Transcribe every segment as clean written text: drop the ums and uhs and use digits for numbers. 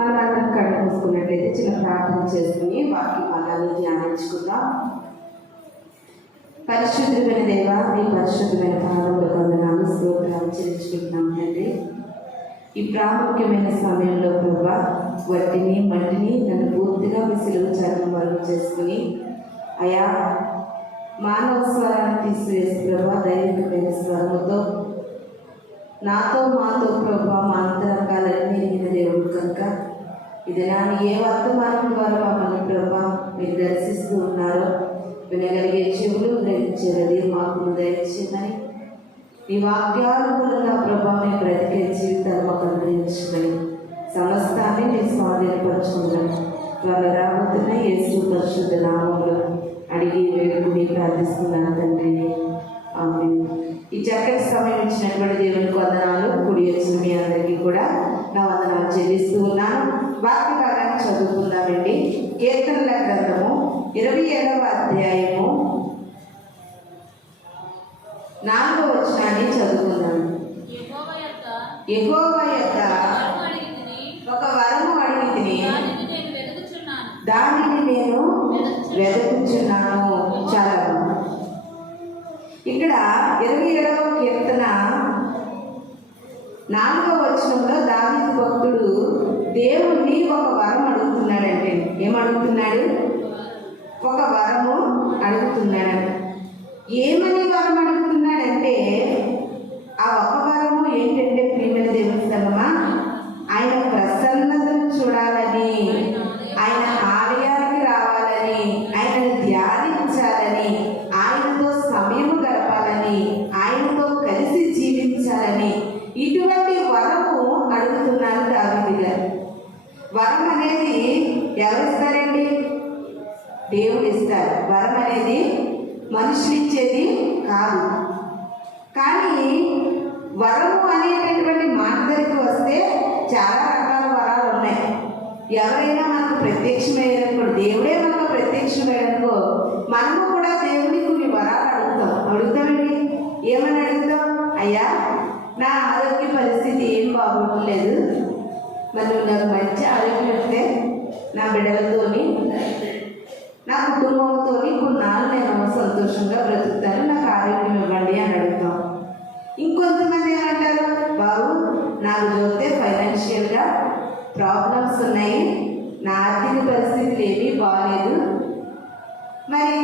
మనమందరం కళ్ళు మూసుకున్నట్లయితే చిన్న ప్రార్థన చేసుకుని వాక్య భాగాన్ని ధ్యానించుకుందాం. పరిశుద్ధమైన దేవ, మీ పరిశుద్ధమైన పాదములకు వందనాలు, స్తోత్రాలు చెల్లించుకుంటున్నాం తండ్రి. ఈ ప్రాముఖ్యమైన సమయంలో ప్రభా, వట్టిని మట్టిని నన్ను పూర్తిగా మీ సిలువ చాటును వరకు చేసుకుని అయా మానవ స్వరాన్ని తీసివేసి ప్రభా, దైవికమైన స్వరముతో నాతో మాతో ప్రభా మా అంతరంగాలన్నీ నిన్న దేవుడు కనుక ఇది నాని ఏ వర్తమానం ద్వారా మమ్మల్ని ప్రభా మీరు దర్శిస్తూ ఉన్నారో వినగలిగే చెవులు గ్రహించేది మాకు దయచేయమని, ఈ వాక్యాల మూలంగా ప్రభా మేము బ్రతికే జీవితాలు మాకు అనుగ్రహించమని, సమస్తాన్ని మీ స్వాధీనపరచుకున్నాను త్వరగా రాబోతున్న యేసు పరిశుద్ధ నామంలో అడిగి వేడుకుని ప్రార్థిస్తున్నాను తండ్రి, ఆమేన్. ఈ చక్కటి సమయం ఇచ్చినటువంటి దేవునికి వందనాలు. కూడి వచ్చిన మీ అందరికీ కూడా నా వందనాలు చెల్లిస్తూ ఉన్నాను. వాక్య భాగాన్ని చదువుకుందామండి. కీర్తనల గ్రంథము 27వ అధ్యాయము 4వ వచనాన్ని చదువుకుందాము. యెహోవా యొక్క ఒక వరము అడిగితిని, దానిని నేను వెతుకుచున్నాను. చాలా ఇక్కడ 27వ కీర్తన 4వ వచనంలో దావీదు భక్తుడు దేవుణ్ణి ఒక వరం అడుగుతున్నాడంటే, ఏమడుగుతున్నాడు? ఒక వరము అడుగుతున్నాడు. ఏమని వరం అడుగుతున్నాడంటే, ఆ ఒక వరము ఏంటంటే ప్రియమైన దేవుని సంగమా, ఆయన ప్రసన్నతను చూడాలని, ఆయన ఆలయానికి రావాలని, ఆయనను ధ్యానించాలని, ఆయనతో సమయం గడపాలని, ఆయనతో కలిసి జీవించాలని, ఇటువంటి వరము అడుగుతున్నారు దావీదు గారు. వరం అనేది ఎవరు ఇస్తారండి? దేవుడు ఇస్తారు. వరం అనేది మనుషులు ఇచ్చేది కాదు. కానీ వరము అనేటటువంటి మాట దగ్గరికి వస్తే చాలా రకాల వరాలు ఉన్నాయి. ఎవరైనా మనకు ప్రత్యక్షమయ్యారనుకో, దేవుడే మనకు ప్రత్యక్షమయ్యారనుకో, మనము కూడా దేవుడికి కొన్ని వరాలు అడుగుతామండి. ఏమని అడుగుతాం? అయ్యా, నా ఆరోగ్య పరిస్థితి ఏం బాగోట్లేదు, మరి నాకు మంచి ఆరోగ్యం ఇస్తే నా బిడ్డలతోని నా కుటుంబంతో కొన్నాళ్ళు నేను సంతోషంగా బ్రతుకుతాను, నాకు ఆరోగ్యం ఇవ్వండి అని అడుగుతాం. ఇంకొంతమంది ఏమంటారు? బాబు, నాకు చూస్తే ఫైనాన్షియల్గా ప్రాబ్లమ్స్ ఉన్నాయి, నా ఆర్థిక పరిస్థితులు ఏమీ బాగాలేదు, మరి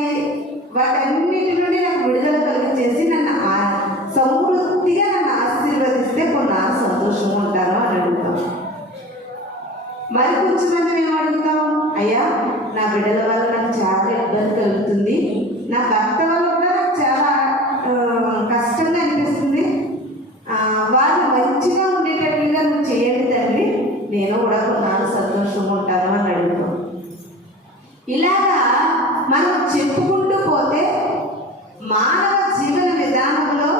వాటన్నిటి నుండి నాకు విడుదల కలిగించేసి నన్ను సమృద్ధిగా నన్ను ఆశీర్వదిస్తే కొన్నాళ్ళు సంతోషంగా ఉంటాను అని అడుగుతాం. మరి కొంచెమంది మేము అడుగుతాం, అయ్యా, నా బిడ్డల వల్ల నాకు చాలా ఇబ్బంది కలుగుతుంది, నా భర్త వల్ల కూడా నాకు చాలా కష్టంగా అనిపిస్తుంది, వాళ్ళు మంచిగా ఉండేటట్లుగా నువ్వు చేయండి తండ్రి, నేను కూడా కొన్నాళ్ళు సంతోషంగా ఉంటాను అని అడుగుతాం. ఇలాగా మనం చెప్పుకుంటూ పోతే మానవ జీవన విధానంలో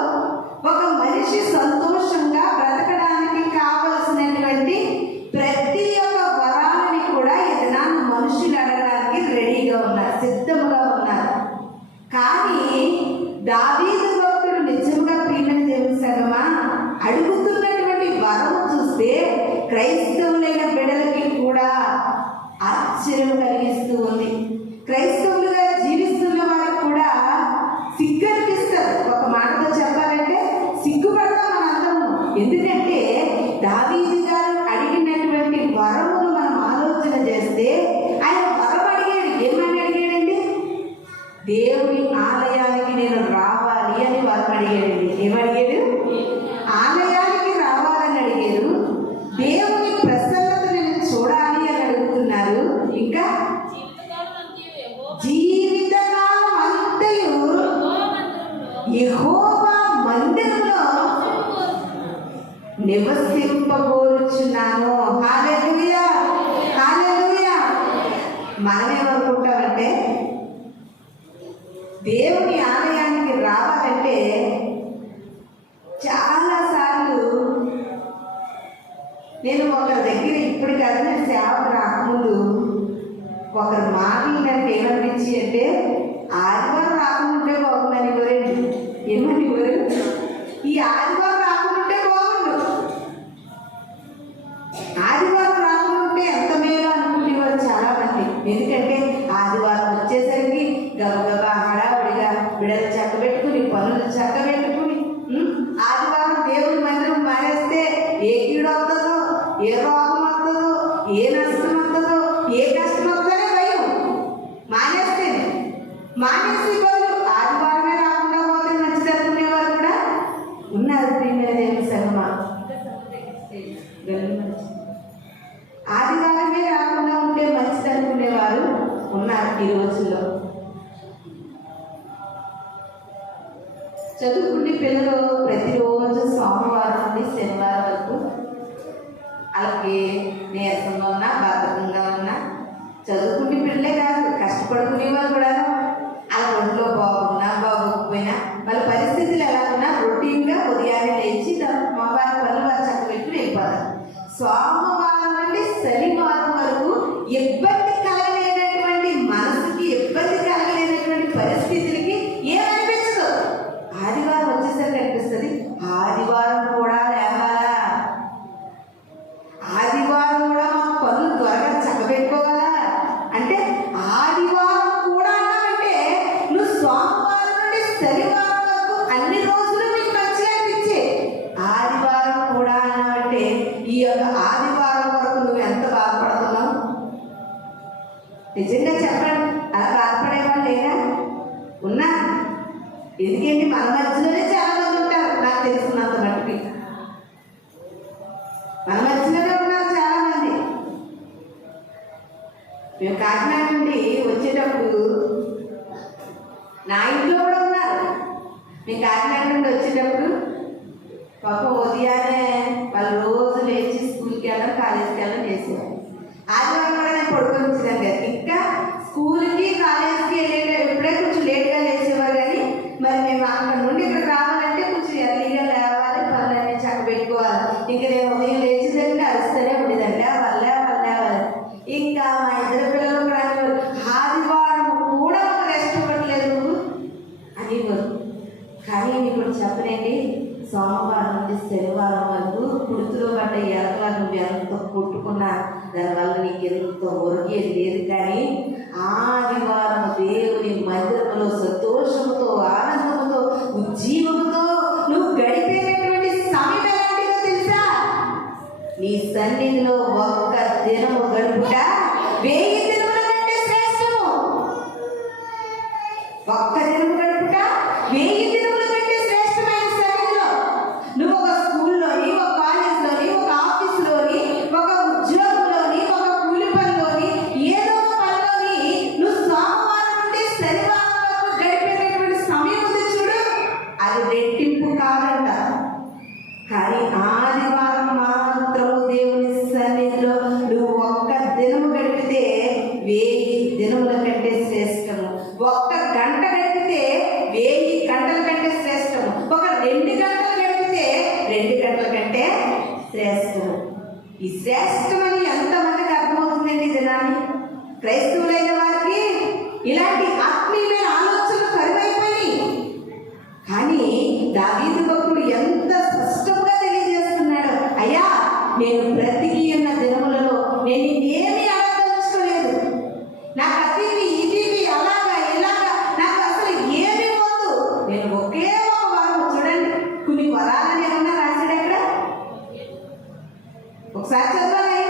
ఒక మనిషి సంతోషంగా బ్రతకడానికి కావలసినటువంటి ప్రతి ఒక్క వరాలని కూడా ఏదైనా మనుషులు అడగడానికి రెడీగా ఉన్నారు, సిద్ధముగా ఉన్నారు. కానీ దావీదు భక్తుడు నిజంగా ప్రియమైన దేవుని సంగమా అడుగుతున్నటువంటి వరము చూస్తే క్రైస్తవులైన బిడ్డలకి కూడా ఆశ్చర్యం కలిగిస్తూ ఉంది. క్రైస్తవులుగా జీవిస్తున్న వారికి కూడా సిగ్గు అనిపిస్తారు. ఒక మాటతో చెప్పాలంటే సిగ్గుపడతాం మనందరము. ఎందుకంటే దావీదు గారు అడిగినటువంటి వరమును మనం ఆలోచన చేస్తే ఆయన వరం అడిగాడు. ఏమని అడిగాడండి? దేవుని ఆలయానికి నేను రావాలి అని వరం అడిగాడండి. ఏమడిగాడు? ఆలయానికి రావాలని అడిగారు. దేవుని ప్రసన్నత నేను చూడాలి అని అడుగుతున్నారు. ఇంకా జీవితకాలం అంతయు యెహోవా మందిరంలో నివసింపగోరుచున్నాను. హల్లెలూయా, హల్లెలూయా. మనమేమనుకుంటామంటే దేవుని ఆలయానికి రావాలంటే చాలాసార్లు నేను ఒకరి దగ్గర, ఇప్పుడు కాదు నేను సేవకు రాకముందు ఒకరు మాట్లాడినట్టు ఏమనిపించి అంటే, ఆదివారం రాకుంటే బాగుందని ఎవరండి, ఏమని ఎవరు, ఈ ఆదివారం రాకుంటే బాగుండు, ఆదివారం రాకుంటే ఏ నష్టం వస్తుందో, ఏ కష్టం వస్తుందనే భయం. మానేసి బదులు ఆదివారమే రాకుండా పోతే మంచిది అనుకునేవారు కూడా ఉన్నారు. దేవుని సంగమా, ఆదివారమే రాకుండా ఉంటే మంచిది అనుకునేవారు ఉన్నారు ఈ రోజుల్లో. చదువుకునే పిల్లలు ప్రతిరోజు సోమవారం నుండి శనివారం వరకు వాళ్ళకి నీరసంగా ఉన్నా, బద్ధకంగా ఉన్నా, చదువుకునే పిల్లలే కాదు, కష్టపడుకునే వాళ్ళు కూడా వాళ్ళ ఒంట్లో బాగున్నా బాగోకపోయినా వాళ్ళ పరిస్థితులు ఎలా ఉన్నా రొటీన్గా ఉదయాన్నే లేచి మొబైల్ పనులు వారు చక్కబెట్టి వెళ్ళిపోతారు. సోమవారం నుండి శనివారం వరకు ఇబ్బంది కలగలేనటువంటి మనసుకి, ఇబ్బంది కలగలేనటువంటి పరిస్థితులకి ఏమనిపించదు. ఆదివారం వచ్చేసరికి అనిపిస్తుంది ఆదివారం కూడా లేవాలా, ఆదివారం కూడా మా పనులు త్వరగా చక్కబెట్టుకోవాలా అంటే ఆదివారం కూడా అంటే నువ్వు సోమవారం నుండి శనివారం వరకు అన్ని రోజులు మీకు మంచిగా అనిపించే ఆదివారం కూడా అన్నావంటే ఈ యొక్క ఆదివారం వరకు నువ్వు ఎంత బాధపడుతున్నావు? నిజంగా చెప్పండి, అలా బాధపడేవాళ్ళు లేరా? ఉన్నా. ఎందుకంటే మన మధ్యలోనే చాలా మంది ఉంటారు, నాకు తెలుసుకున్నంత మట్టుకి మన మధ్యలోనే ఉన్నారు చాలా మంది. మేము కాకినాడ నుండి వచ్చేటప్పుడు నా ఇంట్లో కూడా ఉన్నారు. మేము కాకినాడ నుండి వచ్చేటప్పుడు పాపం ఉదయాన్నే వాళ్ళు రోజు లేచి స్కూల్కి వెళ్ళడం, కాలేజీకి వెళ్ళడం చేసేవారు. ఆదివారం కూడా నేను పడుకొని వచ్చేదాన్ని కదా. ఇంకా స్కూల్కి కాలేజీకి వెళ్ళే ఎప్పుడే కొంచెం లేట్గా లేచేవారు. కానీ మరి మేము అక్కడ నుండి ఇక్కడ రావాలంటే కొంచెం ఎర్లీగా లేవాలి, పనులన్నీ చక్కబెట్టుకోవాలి. ఇంకా నేను ఉదయం లేచేదంటే అరుస్తూనే ఉండేదండి, వాళ్ళే ఇంకా మా ఇద్దరు పిల్లలు కూడా ఆదివారం కూడా ఒక రెస్ట్ ఇవ్వట్లేదు అనేవారు. కానీ మీకు చెప్పనండి, సోమవారం నుండి శనివారం వరకు పుడుతులో పడ్డ ఎరకలా నువ్వు ఎంత కొట్టుకున్నా దానివల్ల నీకు ఎంత ఒరిగేది లేదు. కానీ ఆదివారం దేవుని మందిరంలో సంతోషంతో, ఆనందంతో, ఉజ్జీవంతో నువ్వు గడిపేటటువంటి సమయం ఎలాంటిదో తెలుసా? నీ సన్నిధిలో ఒక్క దినము గడుపుట 1000 దినముల కంటే శ్రేష్టము. ఒక్క దినము గడుపుట 1000 దినముల కంటే శ్రేష్టమైన సన్నిధిలో. నువ్వు ఒక స్కూల్లోని, ఒక కాలేజ్లోని, ఒక ఆఫీసులోని, ఒక ఉద్యోగంలోని, ఒక కూలి పనిలోని, ఏదో ఒక పనిలోని నువ్వు సోమవారం నుండి శనివారం వరకు గడిపేటటువంటి సమయం ఉంది చూడు, అది రెట్టింపు కాదంట. కానీ ఆదివారం మాత్రము దేవుని సన్నిధిలో నువ్వు ఒక్క దినము గడిపితే 1000 దినముల కంటే శ్రేష్టము. ఒక్క గంట గడిపితే 1000 గంటల కంటే శ్రేష్టము. ఒక 2 గంటలు గడిపితే 2 గంటల కంటే శ్రేష్టము. ఈ శ్రేష్టమని ఎంతమందికి అర్థమవుతుందండి దినాన్ని? క్రైస్తవులైన వారికి ఇలాంటి ఆత్మీయమైన ఆలోచనలు కరువైపోయి. కానీ దావీదు భక్తుడు ఎంత స్పష్టంగా తెలియజేస్తున్నాడు, అయ్యా నేను బ్రతికి ఉన్న దినములలో నేను ఏమీ అడగదలుచుకోలేదు. నాకు అతివి ఇదివి అలాగా ఇలాగా నాకు అసలు ఏమి వద్దు. నేను ఒకే ఒక వరం, చూడండి కొన్ని వరాలని ఏమన్నా రాశాడు అక్కడ, ఒకసారి చదవాలి.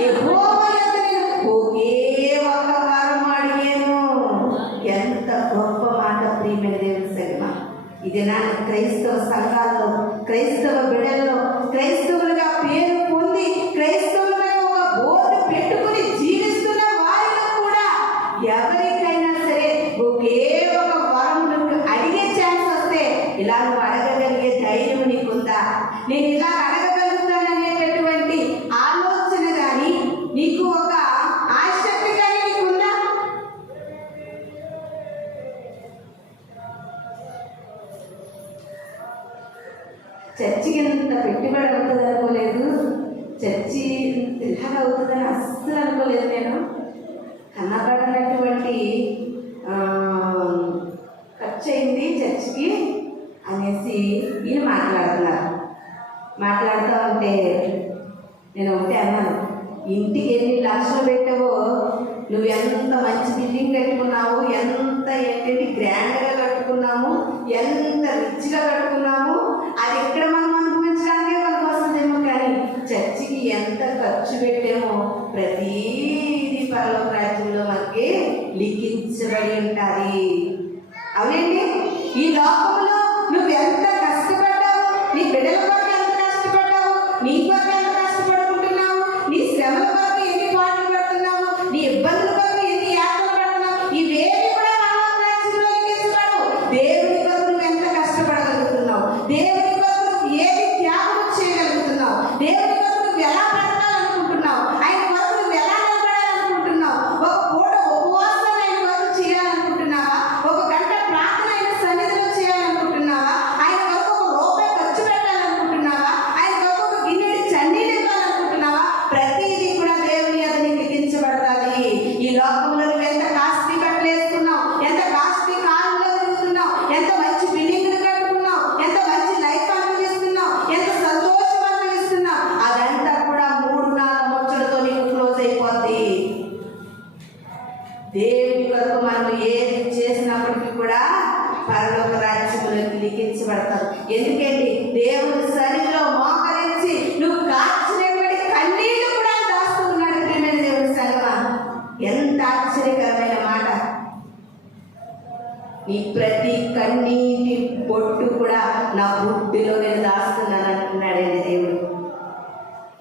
యెహోవా యొద్ద నేను ఒకే ఒక వరం అడిగాను. ఎంత గొప్ప మాట ప్రియమైన దేవుని సంగమా. ఇది నా క్రైస్తవ సంఘాల్లో, క్రైస్తవ బిడ్డల్లో, క్రైస్తవులుగా పేరు పొంది క్రైస్తవులుగా ఒక బోర్డు పెట్టుకుని జీవిస్తున్న వారిలో కూడా ఎవరికైనా సరే ఒకే ఒక వరమును అడిగే ఛాన్స్ వస్తే ఇలా నువ్వు అడగగలిగే ధైర్యం నీకుందా? నేను ఇలా అడగగలుగుతాననేటటువంటి ఆలోచన కానీ నీకు ఒక ఆసక్తి కానీ నీకుందా? చర్చికి ఎంత పెట్టుబడి అవుతుంది అనుకోలేదు, చర్చి ఇలాగ అవుతుందని అస్సలు అనుకోలేదు. నేను కన్నబడినటువంటి ఖర్చు అయింది చర్చికి అనేసి ఈయన మాట్లాడుతూ ఉంటే నేను ఒకటే అన్నాను, ఇంటికి ఎన్ని లక్షలు పెట్టావో, నువ్వు ఎంత మంచి బిల్డింగ్ కట్టుకున్నావు, ఎంత ఏంటంటే గ్రాండ్గా కట్టుకున్నాము, ఎంత రిచ్గా కట్టుకున్నాము, అది ఎక్కడ మనం అనుభవించడానికే మన కోసం ఏమో. కానీ చర్చికి ఎంత ఖర్చు పెట్టామో ప్రతీది పరలోక రాజ్యంలో మనకి లిఖించబడి ఉంటుంది. అవునండి, ఈ లోకంలో నువ్వు ఎంత కష్టపడ్డావు, నీ బిడ్డల కొరకు ఎంత కష్టపడ్డావు, నీ కొరకు ఎంత కష్టపడుకుంటున్నావు, నీ శ్రమల కొరకు ఎన్ని పాటలు పడుతున్నావు, నీ ఇబ్బందుల కొరకు ఎన్ని యాత్రలు పడుతున్నావు, ఇవేవి కూడా పరలోక రాజ్యంలో లిఖించబడవు. దేవుని కొరకు నువ్వు ఎంత కష్టపడగలుగుతున్నావు, దేవుని కొరకు నువ్వు ఏది త్యాగం చేయగలుగుతున్నావు, దేవుని కొరకు నువ్వు ఎలా బ్రతకాలనుకుంటున్నావు, ఆయన కొరకు నువ్వు ఎలా నిలబడాలనుకుంటున్నావు, ఒక పూట ఉపవాసం ఆయన కొరకు చేయాలనుకుంటున్నావా, ఒక గంట ప్రార్థన ఆయన సన్నిధిలో చేయాలనుకుంటున్నావా, ఆయన కొరకు ఒక రూపాయి ఖర్చు పెట్టాలనుకుంటున్నావా, ఆయన కొరకు ఒక గిన్నెడి చన్నీళ్ళు ఇవ్వాలనుకుంటున్నావా? ప్రతిదీ కూడా దేవుని అది నీకు లిఖించబడుతుంది. ఈ లోకంలో నువ్వు ఎంత కాస్ట్లీ బట్టలు వేసుకున్నావు, ఎంత కాస్ట్లీ కారులో తిరుగుతున్నావు, ఎంత మంచి బిల్డింగ్లు కట్టుకున్నావు, ఎంత మంచి లైఫ్ అనుభవిస్తున్నావు, ఎంత సంతోషం అనుభవిస్తున్నావు, అదంతా కూడా 3-4 ముచ్చలతో నీకు క్లోజ్ అయిపోద్ది. దేవుని కొరకు మనం ఏది చేసినప్పటికీ కూడా పరలోక రాజ్యంలోకి లిఖించబడతాం. ఎందుకండి, దేవుని సన్నిధిలో మోకరించి నువ్వు కార్చినటువంటి కన్నీళ్లు కూడా దాస్తూ ఉన్నాడు. ప్రియమైన దేవుని సంగమా, ఎంత ఆశ్చర్యకరమైన మాట! నీ ప్రతి కన్నీటి పొట్టు కూడా నా బుడ్డిలో నేను దాస్తున్నాను అంటున్నాడండి దేవుడు.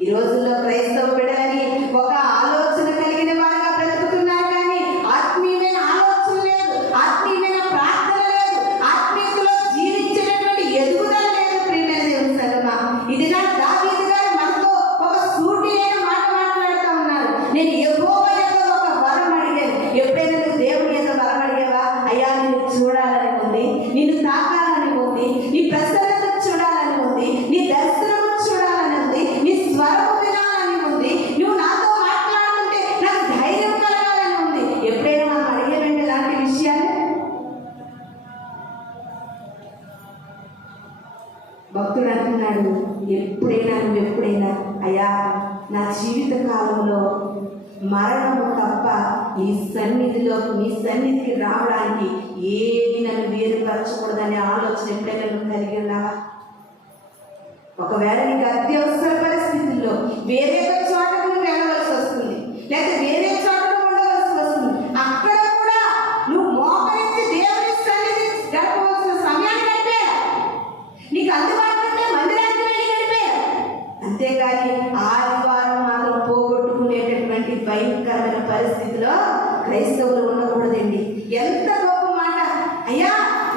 ఈ రోజుల్లో క్రైస్తవ బిడ్డలని ఒక ఆలోచన కలిగిన వారుగా బ్రతుకుతున్నారు, కానీ ఆత్మీయమైన ఆలోచన లేదు, ఆత్మీయమైన ప్రార్థన లేదు, ఆత్మీయతలో జీవించేటటువంటి ఎదుగుదల లేదు. ప్రియమైన దేవుని సంగమా, ఇది నా దావీదు గారు మనతో ఒక సూటి అయిన మాట మాట్లాడుతూ ఉన్నారు. నేను యెహోవా యొక్క ఒక వరం అడిగాను. ఎప్పుడైనా నువ్వు దేవుని యొక్క వరం అడిగావా? అయ్యా, నిన్ను చూడాలని ఉంది, నిన్ను తాకాలని ఉంది, నీ ప్రసన్నత చూడాలని ఉంది, నీ దర్శనము చూడాలని ఉంది, నీ స్వరము వినాలని ఉంది, నువ్వు నాతో మాట్లాడుతుంటే నాకు ధైర్యం కలగాలని ఉంది. ఎప్పుడైనా మనం అడిగేవండి ఇలాంటి విషయాలు? భక్తుడు అంటున్నాడు, ఎప్పుడైనా అయ్యా, నా జీవిత కాలంలో మరణము తప్ప నీ సన్నిధికి రావడానికి ఏది నన్ను వేరుపరచకూడదనే ఆలోచన ఎప్పుడైనా నువ్వు కలిగి ఉన్నావా? ఒకవేళ నీకు అత్యవసర పరిస్థితుల్లో వేరే ఒక చోటకు నువ్వు వెళ్ళవలసి వస్తుంది, లేదా వేరే చోటకు ఉండవలసి వస్తుంది, అక్కడ కూడా నువ్వు మోకరించి దేవుని సన్నిధి గడపవలసిన సమయాన్ని గడిపేయాలి. నీకు అందుబాటులో ఉంటే మందిరానికి వెళ్ళి గడిపేయాలి. అంతేగాని ఆదివారం మాత్రం పోగొట్టుకునేటటువంటి భయంకరమైన పరిస్థితిలో క్రైస్తవులు ఉండకూడదండి. ఎంత గొప్ప మాట! అయ్యా,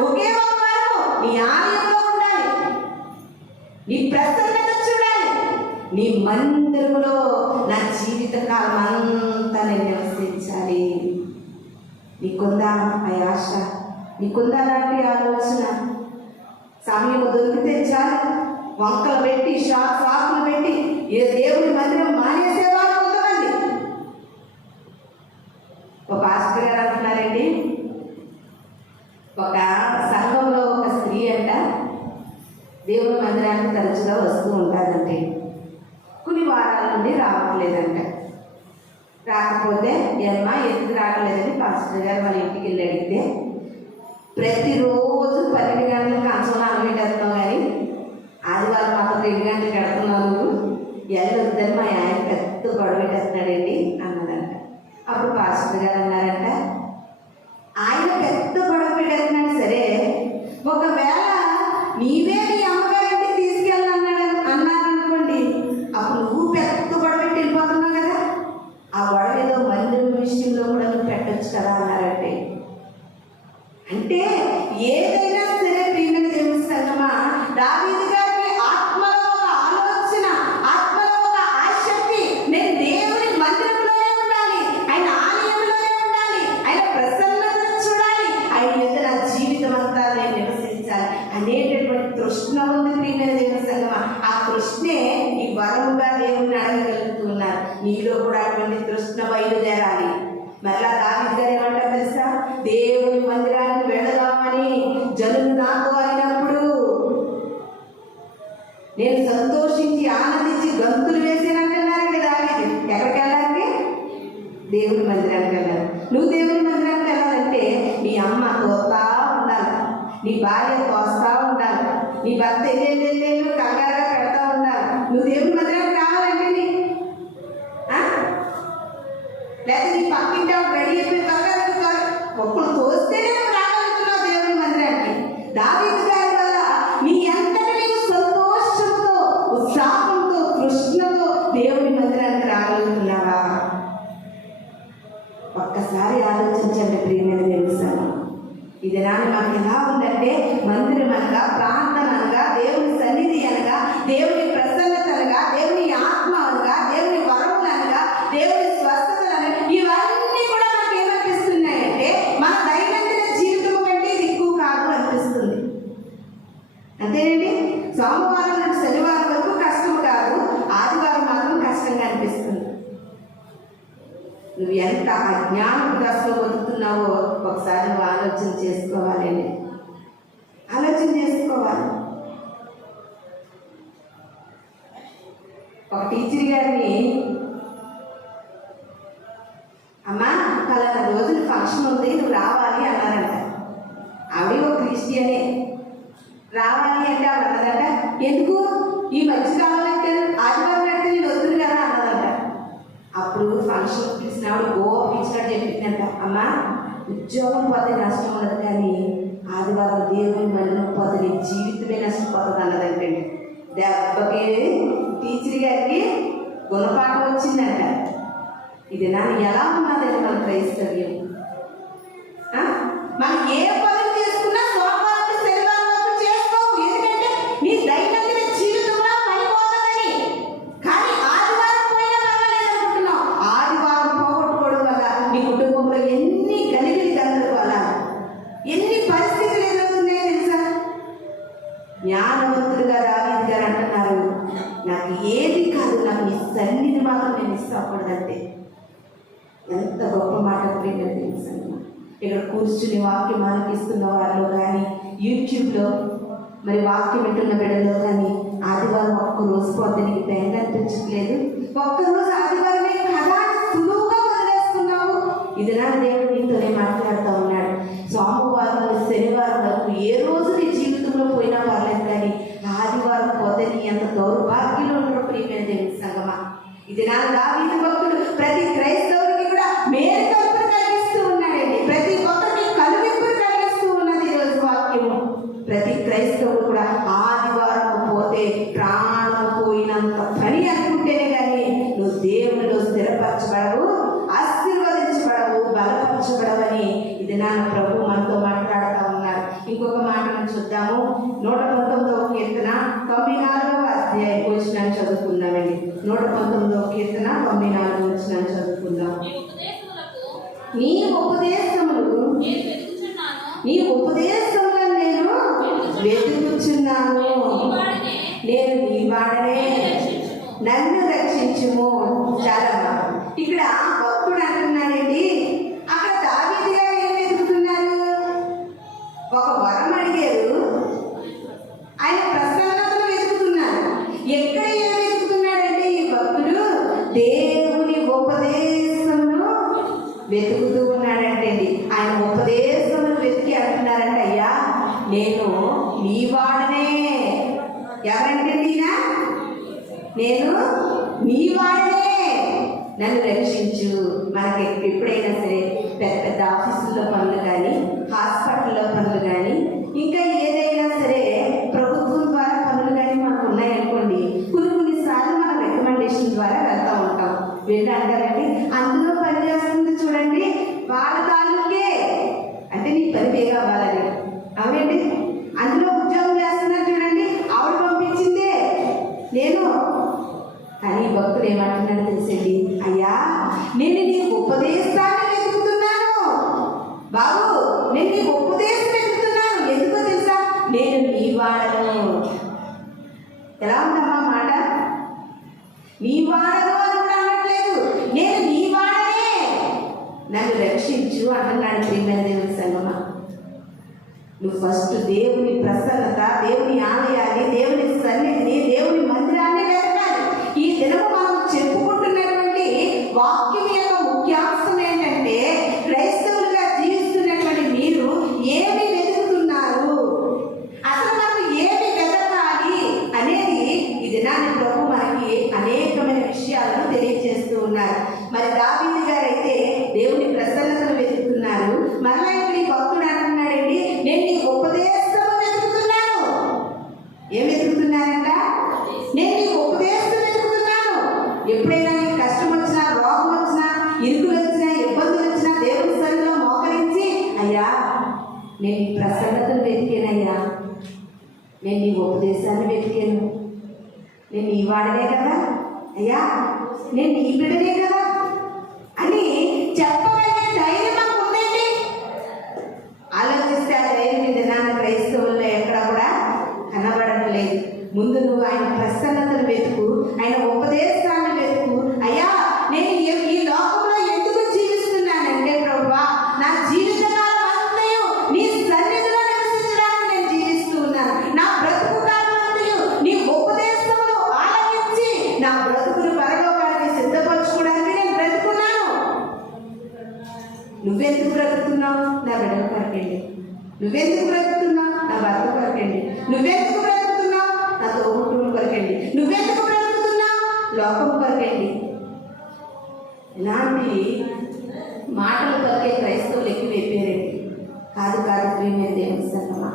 ఒకే ఒక వారము నీ ఆలయంలో ఉండాలి, నీ ప్రసన్నత చూడాలి, నీ మందిరములో నా జీవిత కాలం అంతా నేను నివసించాలి. నీకుందా ఆ ఆశ? నీకుందా లాంటి ఆలోచన? సమయం దొరికితే చాలు వంకలు పెట్టి సాకులు పెట్టి ఏ దేవుని మందిరం మానేసేవాళ్ళు కొంతమంది. ఒక పాస్టర్ గారు అంటున్నారండి, ఒక సంఘంలో ఒక స్త్రీ అంట దేవుని మందిరానికి తరచుగా వస్తూ ఉంటారంటే కొన్ని వారాల నుండి రావట్లేదంట. రాకపోతే ఏమ్మా ఎందుకు రావట్లేదని పాస్టర్ గారు వాళ్ళ ఇంటికి వెళ్ళి అడిగితే, ప్రతిరోజు 12 గంటలకు కంచంలో అన్నం కానీ ఆదివారం మాత్రం 2 గంటలకు కడుతున్నాను, వెళ్ళొద్దని మా ఆయన పెద్ద గొడవ పెట్టేస్తున్నాడండి అన్నదంట. అప్పుడు పాస్టర్ గారు అన్నారంట, ఆయన పెద్ద గొడవ పెట్టేస్తున్నాడు సరే, ఒకవేళ నీవే నీ అమ్మగారింటికి తీసుకెళ్ళన్నారనుకోండి, అప్పుడు నువ్వు పెద్ద గొడవ పెట్టి వెళ్ళిపోతున్నావు కదా, ఆ గొడవ ఏదో మందిరం విషయంలో కూడా నువ్వు పెట్టొచ్చు కదా అన్నారంటే. అంటే ఏదైనా సరే ప్రియమైన దేవుని సంగమా, దావీదు గారికి ఆత్మలో ఒక ఆలోచన, ఆత్మలో ఒక ఆసక్తి, నేను దేవుని మందిరంలోనే ఉండాలి, ఆయన ఆలయంలోనే ఉండాలి, ఆయన ప్రసన్నతను చూడాలి, ఆయన మీద నా జీవితం అంతా నేను నివసించాలి అనేటటువంటి తృష్ణ ఉంది ప్రియమైన దేవుని సంగమా. ఆ తృష్ణే ఈ వరముగా దేవుని అడగగలుగుతున్నారు. నీలో కూడా అటువంటి తృష్ణ బయలుదేరాలి. మరలా దావీదు గారు ఏమంటారు తెలుసా? దేవుని మందిరానికి వెళదామని జనులు నాతో అయినప్పుడు నేను సంతోషించి ఆనందించి గంతులు వేసానంటున్నారండి దావీదు. ఎక్కడికి వెళ్ళాలంటే దేవుని మందిరానికి వెళ్ళాలి. నువ్వు దేవుని మందిరానికి వెళ్ళాలంటే నీ అమ్మ తోస్తా ఉండాలి, నీ భార్య తోస్తా ఉండాలి, నీ భర్త ఎల్లేళ్ళు కంగారుగా పెడతా ఉండాలి. నువ్వు దేవుని మందిరానికి రావాలంటే లేకపోతే నీ పక్కింటి రెడీ అయిపోయి త్వరగా వెళ్తారు, ఒక్కరు తోస్తేనే నువ్వు రాగలుగుతున్నావు దేవుని మందిరానికి. దావీదు గారి వల్ల నీ అంతటా నీవు సంతోషంతో, ఉత్సాహంతో, కృష్ణతో దేవుని మందిరానికి రాగలుగుతున్నావా? ఒక్కసారి ఆలోచించండి ప్రియమైన దేవుని. ఇది నాన్న మనకి ఎలా ఉందంటే, మందిరం అనగా, ప్రార్థన అనగా, దేవుని సన్నిధి అనగా, దేవుని ప్రసన్నత అనగా, దేవుని ఆత్మ అనగా, దేవుని వరములు అనగా, దేవుని స్వస్థతలు అనగా, ఇవన్నీ కూడా మనకి ఏమనిపిస్తున్నాయంటే మన దైనందిన జీవితం కంటే ఇది ఎక్కువ కాదు అనిపిస్తుంది. అంతేనండి. సోమవారం నుండి శనివారం వరకు కష్టం కాదు, ఆదివారం మాత్రం కష్టంగా అనిపిస్తుంది. నువ్వు ఎంత అజ్ఞానం దశలో బతుకుతున్నావో ఒకసారి నువ్వు ఆలోచన చేసుకోవాలండి, ఆలోచన చేసుకోవాలి. ఒక టీచర్ గారిని, అమ్మా పలానా రోజులు ఫంక్షన్ ఉంది నువ్వు రావాలి అన్నారంట. ఆవిడ ఒక క్రిస్టియనే. రావాలి అంటే ఆవిడ అన్నదంట, ఎందుకు ఈ మధ్యకాలంలో అయితే ఆదివారం అయితే నేను వద్దును కదా అన్నదంట. అప్పుడు ఫంక్షన్ పిలిచిన ఆవిడ పిలిచినట్టు చెప్పిందంట, అమ్మా ఉద్యోగం పోతే నష్టం ఉండదు, కానీ ఆదివారం దేవుని మందిరం పోతే నీ జీవితమే నష్టపోతుంది అన్నదంటే. దెబ్బకి టీచర్ గారికి గుణపాఠం వచ్చిందంట. ఇది నన్ను ఎలా ఉన్నదండి మన క్రైస్తవ్యం. మనం ఏ పనులు చేసుకున్నా సోమవారం శనివారం వరకు చేసుకోవు, ఎందుకంటే నీ దైనందిన జీవితంలో పడిపోతుందని. కానీ ఆదివారం పోయినా పర్వాలేదు అనుకుంటున్నావు. ఆదివారం పోగొట్టుకోవడం వల్ల నీ కుటుంబంలో ఎన్ని గలిబిలి గందరగోళాలు, ఎన్ని పరిస్థితులు ఎదురవుతున్నాయో తెలుసా? జ్ఞానవంతులుగా దావీదు గారు అంటున్నారు, నాకు ఏది కాదు, నాకు ఈ సన్నిధి మాత్రం నేను ఇష్టపడదంటే. ఎంత గొప్ప మాట ప్రియమైన తెలుసా? ఇక్కడ కూర్చుని వాక్యం ఆలకిస్తున్న వారిలో కానీ, యూట్యూబ్లో మరి వాక్యం వింటున్న బిడ్డలో కానీ, ఆదివారం ఒక్కరోజు పోతే నీకు బెంగ అనిపించట్లేదు? ఒక్కరోజు ఆదివారమే కదా సులువుగా వదిలేస్తున్నావు. ఇది నా దేవుడు నీతోనే మాట్లాడుతూ ఉన్నాడు. సోమవారం శనివారం వరకు ఏ రోజు నీ జీవితంలో పోయినా పర్లేదు, కానీ ఆదివారం పోతే నీ ఎంత దౌర్భాగ్యంలో ఉండరు ప్రియమైన దేవుని సంగమా. ఇది నా దావీదు భక్తుడు ప్రతి క్రైస్తవుడికి కూడా మేలు కలుపును కలిగిస్తూ ఉన్నాడండి. ప్రతి ఒక్కరికి కలువింపును కలిగిస్తూ ఉన్నది ఈరోజు వాక్యము. ప్రతి క్రైస్తవుడు కూడా ఆదివారం పోతే ప్రాణం పోయినంత పని అనుకుంటేనే కానీ నువ్వు దేవునిలో స్థిరపరచబడవు, ఆశీర్వదించబడవు, బలపరచబడవని ఇది నా ప్రభు మనతో మాట్లాడుతూ ఉన్నారు. ఇంకొక మాట మనం చూద్దాము. 119వ కీర్తన 94వ అధ్యాయం వచనాన్ని చదువుకుందామండి. 119వ కీర్తన 94వ వచనాన్ని చదువుకుందాం. నీ ఉపదేశములను నేను వెతుకుచున్నాను, నేను నీ వాడనే, నన్ను రక్షించుము. చాలా ఇక్కడ భక్తుడు అంటున్నాడండి. అక్కడ దావీదు గారు ఏం వెతుకుతున్నారు? ఒక వరం అడిగారు, ఆయన ప్రసన్నతను వెతుకుతున్నారు. ఎక్కడ ఏం వెతుకుతున్నాడంటే ఈ భక్తుడు దేవుని ఉపదేశమును వెతుకుతూ ఉన్నాడంటే. ఆయన ఉపదేశమును వెతికి అంటున్నారంటే, అయ్యా నేను నీ వాడనే. ఎవరంటే నేను నీ వాడనే, నన్ను రక్షించు. మనకి ఎప్పుడైనా సరే పెద్ద పెద్ద ఆఫీసుల్లో పనులు కానీ, హాస్పిటల్లో పనులు కానీ, ఇంకా ఏదైనా సరే ప్రభుత్వం ద్వారా పనులు కానీ మనకు ఉన్నాయనుకోండి, కొన్నిసార్లు మన రికమెండేషన్ ద్వారా వెళ్తూ ఉంటాం. వెళ్ళి అంటారండి, అందులో పని చేస్తుంది చూడండి వాళ్ళ తాలూకే, అంటే నీ పని బేగా అవ్వాలని. అవునండి, అందులో ఉద్యోగం చేస్తున్నారు చూడండి, ఆవిడ పంపించిందే నేను. కానీ భక్తులు ఏమంటున్నాడు తెలుసండి, అయ్యా నేను నీ ఉపదేశాన్ని వెతుకుతున్నాను బాబు, నేను నీ ఉపదేశం వెతుకుతున్నాను. ఎందుకో తెలుసా? నేను నీ వాడను. ఎలా ఉందమ్మా మాట? నీ వాడను అని కూడా అనట్లేదు, నేను నీ వాడనే, నన్ను రక్షించు అంటున్నాడు. ప్రియమైన దేవుని సంగమా, నువ్వు ఫస్ట్ దేవుని ప్రసన్నత, దేవుని ఆలయాన్ని, దేవుని సన్నిధిని, దేవుని మందిరాన్ని వెతకాలి. ఈ దినము మనం చెప్పుకుంటున్నటువంటి వాక్యం యొక్క ముఖ్యాంశం ఏంటంటే, క్రైస్తవులుగా జీవిస్తున్నటువంటి మీరు ఏమి వెతుకుతున్నారు, అసలు మనకు ఏమి వెతకాలి అనేది ఈ దినాన్ని ప్రభు మనకి అనేకమైన విషయాలను తెలియజేస్తూ ఉన్నారు. మరి దావీదు గారు అయితే నేను నీ ఉపదేశాన్ని వెతికాను. నేను నీ వాడనే కదా అయ్యా, నేను నీ బిడ్డనే కదా అని చెప్పగలిగే ధైర్యం మాకు ఉందండి. ఆలోచిస్తే ఆ ధైర్యం ఈ దినాన క్రైస్తవుల్లో ఎక్కడ కూడా కనబడడం లేదు. ముందు నువ్వు ఆయన ప్రసన్నతను వెతుకు, ఆయన ఉపదేశాన్ని వెతుకు. అయ్యా, నేను ఈ లోకంలో ఎందుకు జీవిస్తున్నానంటే ప్రభువా, నా జీవితకాలం అంతయు నీ సన్నిధిలో నివసించడానికి నేను జీవిస్తూ ఉన్నాను. నా బ్రతుకు కాలం అంతయు నీ ఉపదేశంలో ఆలకించి నా బ్రతుకును పరలోకానికి సిద్ధపరచుకోవడానికి నేను బ్రతుకున్నాను. నువ్వెందుకు బ్రతుకుతున్నావు? నా బిడ్డల కొరకండి. నువ్వెందుకు బ్రతుకుతున్నావు? నా భర్త కొరకండి. నువ్వెందుకు బ్రతుకుతున్నావు? నా తోబుట్టువుల కొరకండి. నువ్వెందుకు బ్రతుకుతున్నావు? లోకం కొరకండి. ఇలాంటి మాటలు పలికే క్రైస్తవులు ఎక్కువ అయిపోయారండి. కాదు కాదు ప్రియమైన దేవుని సంగమా,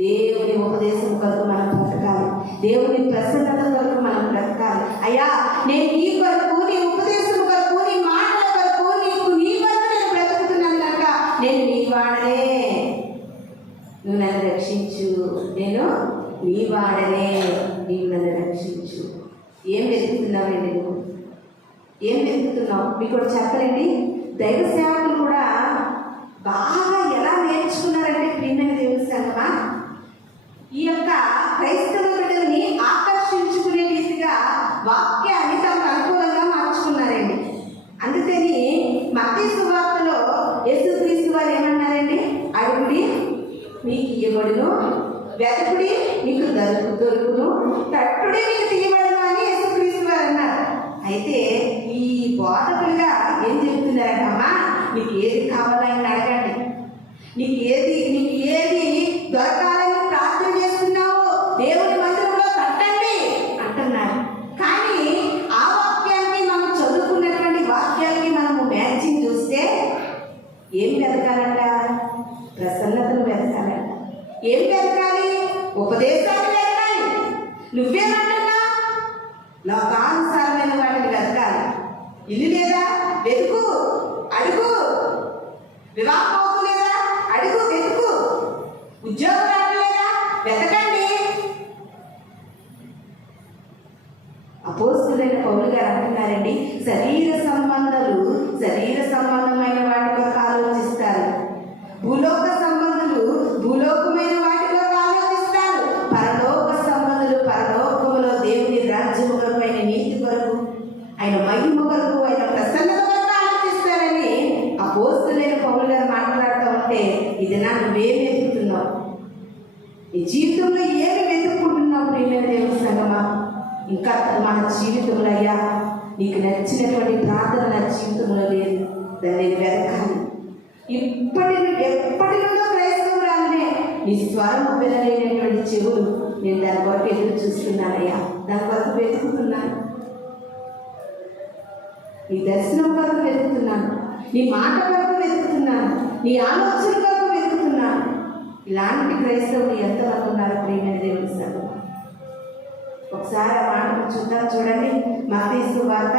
దేవుని ఉపదేశం కొరకు మనం బ్రతకాలి. దేవుని ప్రసన్నత కొరకు మనం బ్రతకాలి. అయ్యా, నేను నీ కొరకు, నీ ఉపదేశం కొరకు, నీ మాటల కొరకు, నీ కొరకు నేను బ్రతుకుతున్నాను కనుక నేను నీ వాడనే. నువ్వు నన్ను రక్షించు, నేను నీ వాడనే, నీవు నన్ను రక్షించు. ఏం వెతుకుతున్నావండి నువ్వు? ఏం వెతుకుతున్నావు? మీకు కూడా చెప్పలేండి. దైవ సేవకులు కూడా బాగా ఎలా నేర్చుకున్నారంటే ప్రియమైన దేవుని సంగమా, ఈ యొక్క క్రైస్తవ బిడ్డల్ని ఆకర్షించుకునే రీతిగా వాక్యాన్ని తమకు అనుకూలంగా మార్చుకున్నారండి. అందుకని మత్తయి సువార్తలో యేసుక్రీస్తు వారు ఏమన్నారండి? అడుగుడి మీకు ఇయ్యబడును, వెతకుడి మీకు దొరుకును, తట్టుడి మీకు తీయబడును అని యేసుక్రీస్తు వారు అన్నారు. అయితే ఈ బోధకులుగా ఏం చెప్తున్నారంటమ్మా, నీకు ఏది కావాలని అడగండి, నీకు ఏది దొరకాలని ప్రార్థన చేస్తున్నావో దేవుని మందిరంలో తట్టండి అంటున్నారు. కానీ ఆ వాక్యానికి మనం చదువుకున్నటువంటి వాక్యానికి మనము మ్యాచింగ్ చూస్తే ఏం వెతకాలంట? ప్రసన్నతను వెతకాలంట. ఏం వెతకాలి? ఉపదేశాన్ని వెతకాలి. నువ్వేమంటున్నా? లోకానుసారమైన వాటిని వెతకాలి. ఇల్లు లేదా? వెతుకు, అడుగు. వివాహం అవుతులేదా? అడుగు, వెతుకు. ఉద్యోగం రావట్లేదా? వెతకండి. అపోస్తలుడైన పౌలు గారు అంటున్నారండి, శరీర సంబంధమైన వాటి కొరకు ఆలోచిస్తారు, భూలోక సంబంధులు భూలోకమైన వాటి కొరకు ఆలోచిస్తారు, పరలోక సంబంధులు పరలోకములో దేవుని రాజ్యము కొరకు, ఆయన నీతి కొరకు, ఆయన మహిమ కొరకు, ఆయన ప్రసన్నత కొరకు ఆలోచిస్తారని అపోస్తలుడైన పౌలు గారు మాట్లాడుతూ ఉంటే, ఇది నా నువ్వేం వెతుకుతున్నావు? ఈ జీవితంలో ఏమి వెతుక్కుంటున్నావు? ప్రియమైన దేవుని సంగమా, ఇంకా మన జీవితంలో అయ్యా నీకు నచ్చినటువంటి ప్రార్థన నా జీవితంలో లేదు, దాన్ని వెతకాలి. ఎప్పటి నుండో క్రైస్తవురాలనే నీ స్వరం వినలేనటువంటి చెవులు నేను దాని కొరకు ఎదురు చూస్తున్నానయ్యా, దాని కొరకు వెతుకుతున్నాను, నీ దర్శనం కొరకు వెతుకుతున్నాను, నీ మాట కొరకు వెతుకుతున్నాను, నీ ఆలోచన కొరకు వెతుకుతున్నాను. ఇలాంటి క్రైస్తవులు ఎంతమంది ఉన్నారు ప్రియమైన దేవుని సంగమా? ఒకసారి ఆ మాటను చూద్దాం. చూడండి, మత్తయి సువార్త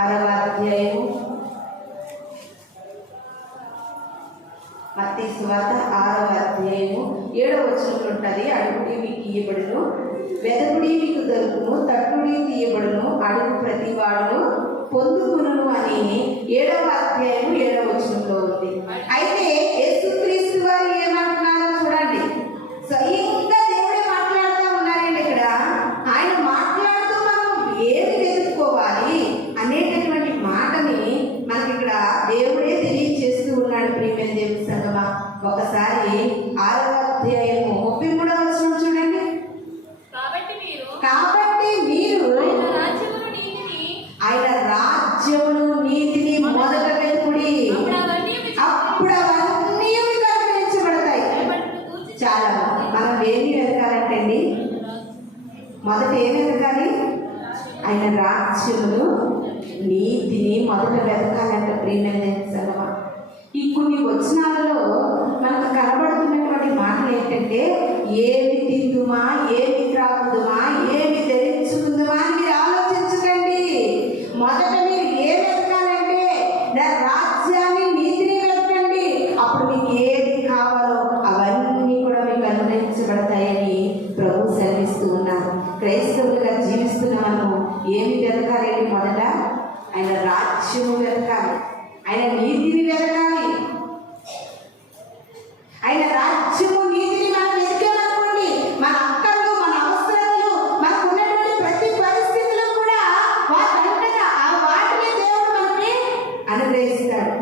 6వ అధ్యాయము, మత్తయి సువార్త 6వ అధ్యాయము 7వ వచనంలో ఉంటుంది. అడుగుడి మీకు ఇయ్యబడును, వెదకుడి మీకు దొరుకును, తట్టుడి తీయబడును, అడుగు ప్రతి వాడును పొందుకును అని 7వ అధ్యాయము 7వ వచనంలో ఉంది. అయితే యేసుక్రీస్తు వారు ఏమంటున్నారో చూడండి. స్వయంగా దేవుడే మాట్లాడుతూ ఉన్నారండి ఇక్కడ. ఆయన మాట్లాడుతూ మనం ఏమి వెతుక్కోవాలి అనేటటువంటి మాటని మనకి ఇక్కడ దేవుడే తెలియజేస్తూ ఉన్నాడు. ప్రియమైన దేవుని సంగమా, ఒకసారి 6వ అధ్యాయము 33వ వచనం చూడండి. కాబట్టి మీరు ఆయన రాజ్యమును నీతిని మొదట వెతుకుడి, అప్పుడు అవన్నీ మీకు అనుగ్రహించబడతాయి. చాలా మనం ఏమి వెతకాలంటండి? మొదట ఏమి వెతకాలి? ఆయన రాజ్యమును నీతిని మొదట వెతకాలంట. ప్రియమైన సంగమా, ఈ కొన్ని వచనాలలో మనకు కనబడుతున్నటువంటి మాటలు ఏంటంటే, ఏమి తిందుమా, ఏమి త్రాగుదుమా, ఏమి ధరించుకుందుమా అని మీరు ఆలోచించకండి. మొదట మీరు ఏం వెతకాలంటే నా రాజ్యాన్ని, నీతిని వెతకండి. క్రైస్తవులుగా జీవిస్తున్న మనము ఏమి వెతకాలండి? మొదట ఆయన రాజ్యము వెతకాలి, ఆయన నీతిని వెతకాలి. ఆయన రాజ్యము నీతిని మనం వెతికామనుకోండి, మన అక్కర్లు, మన అవసరాలు, మనకు ఉన్నటువంటి ప్రతి పరిస్థితుల్లో కూడా వాటిని దేవుడు మనకి అనుగ్రహిస్తాడు.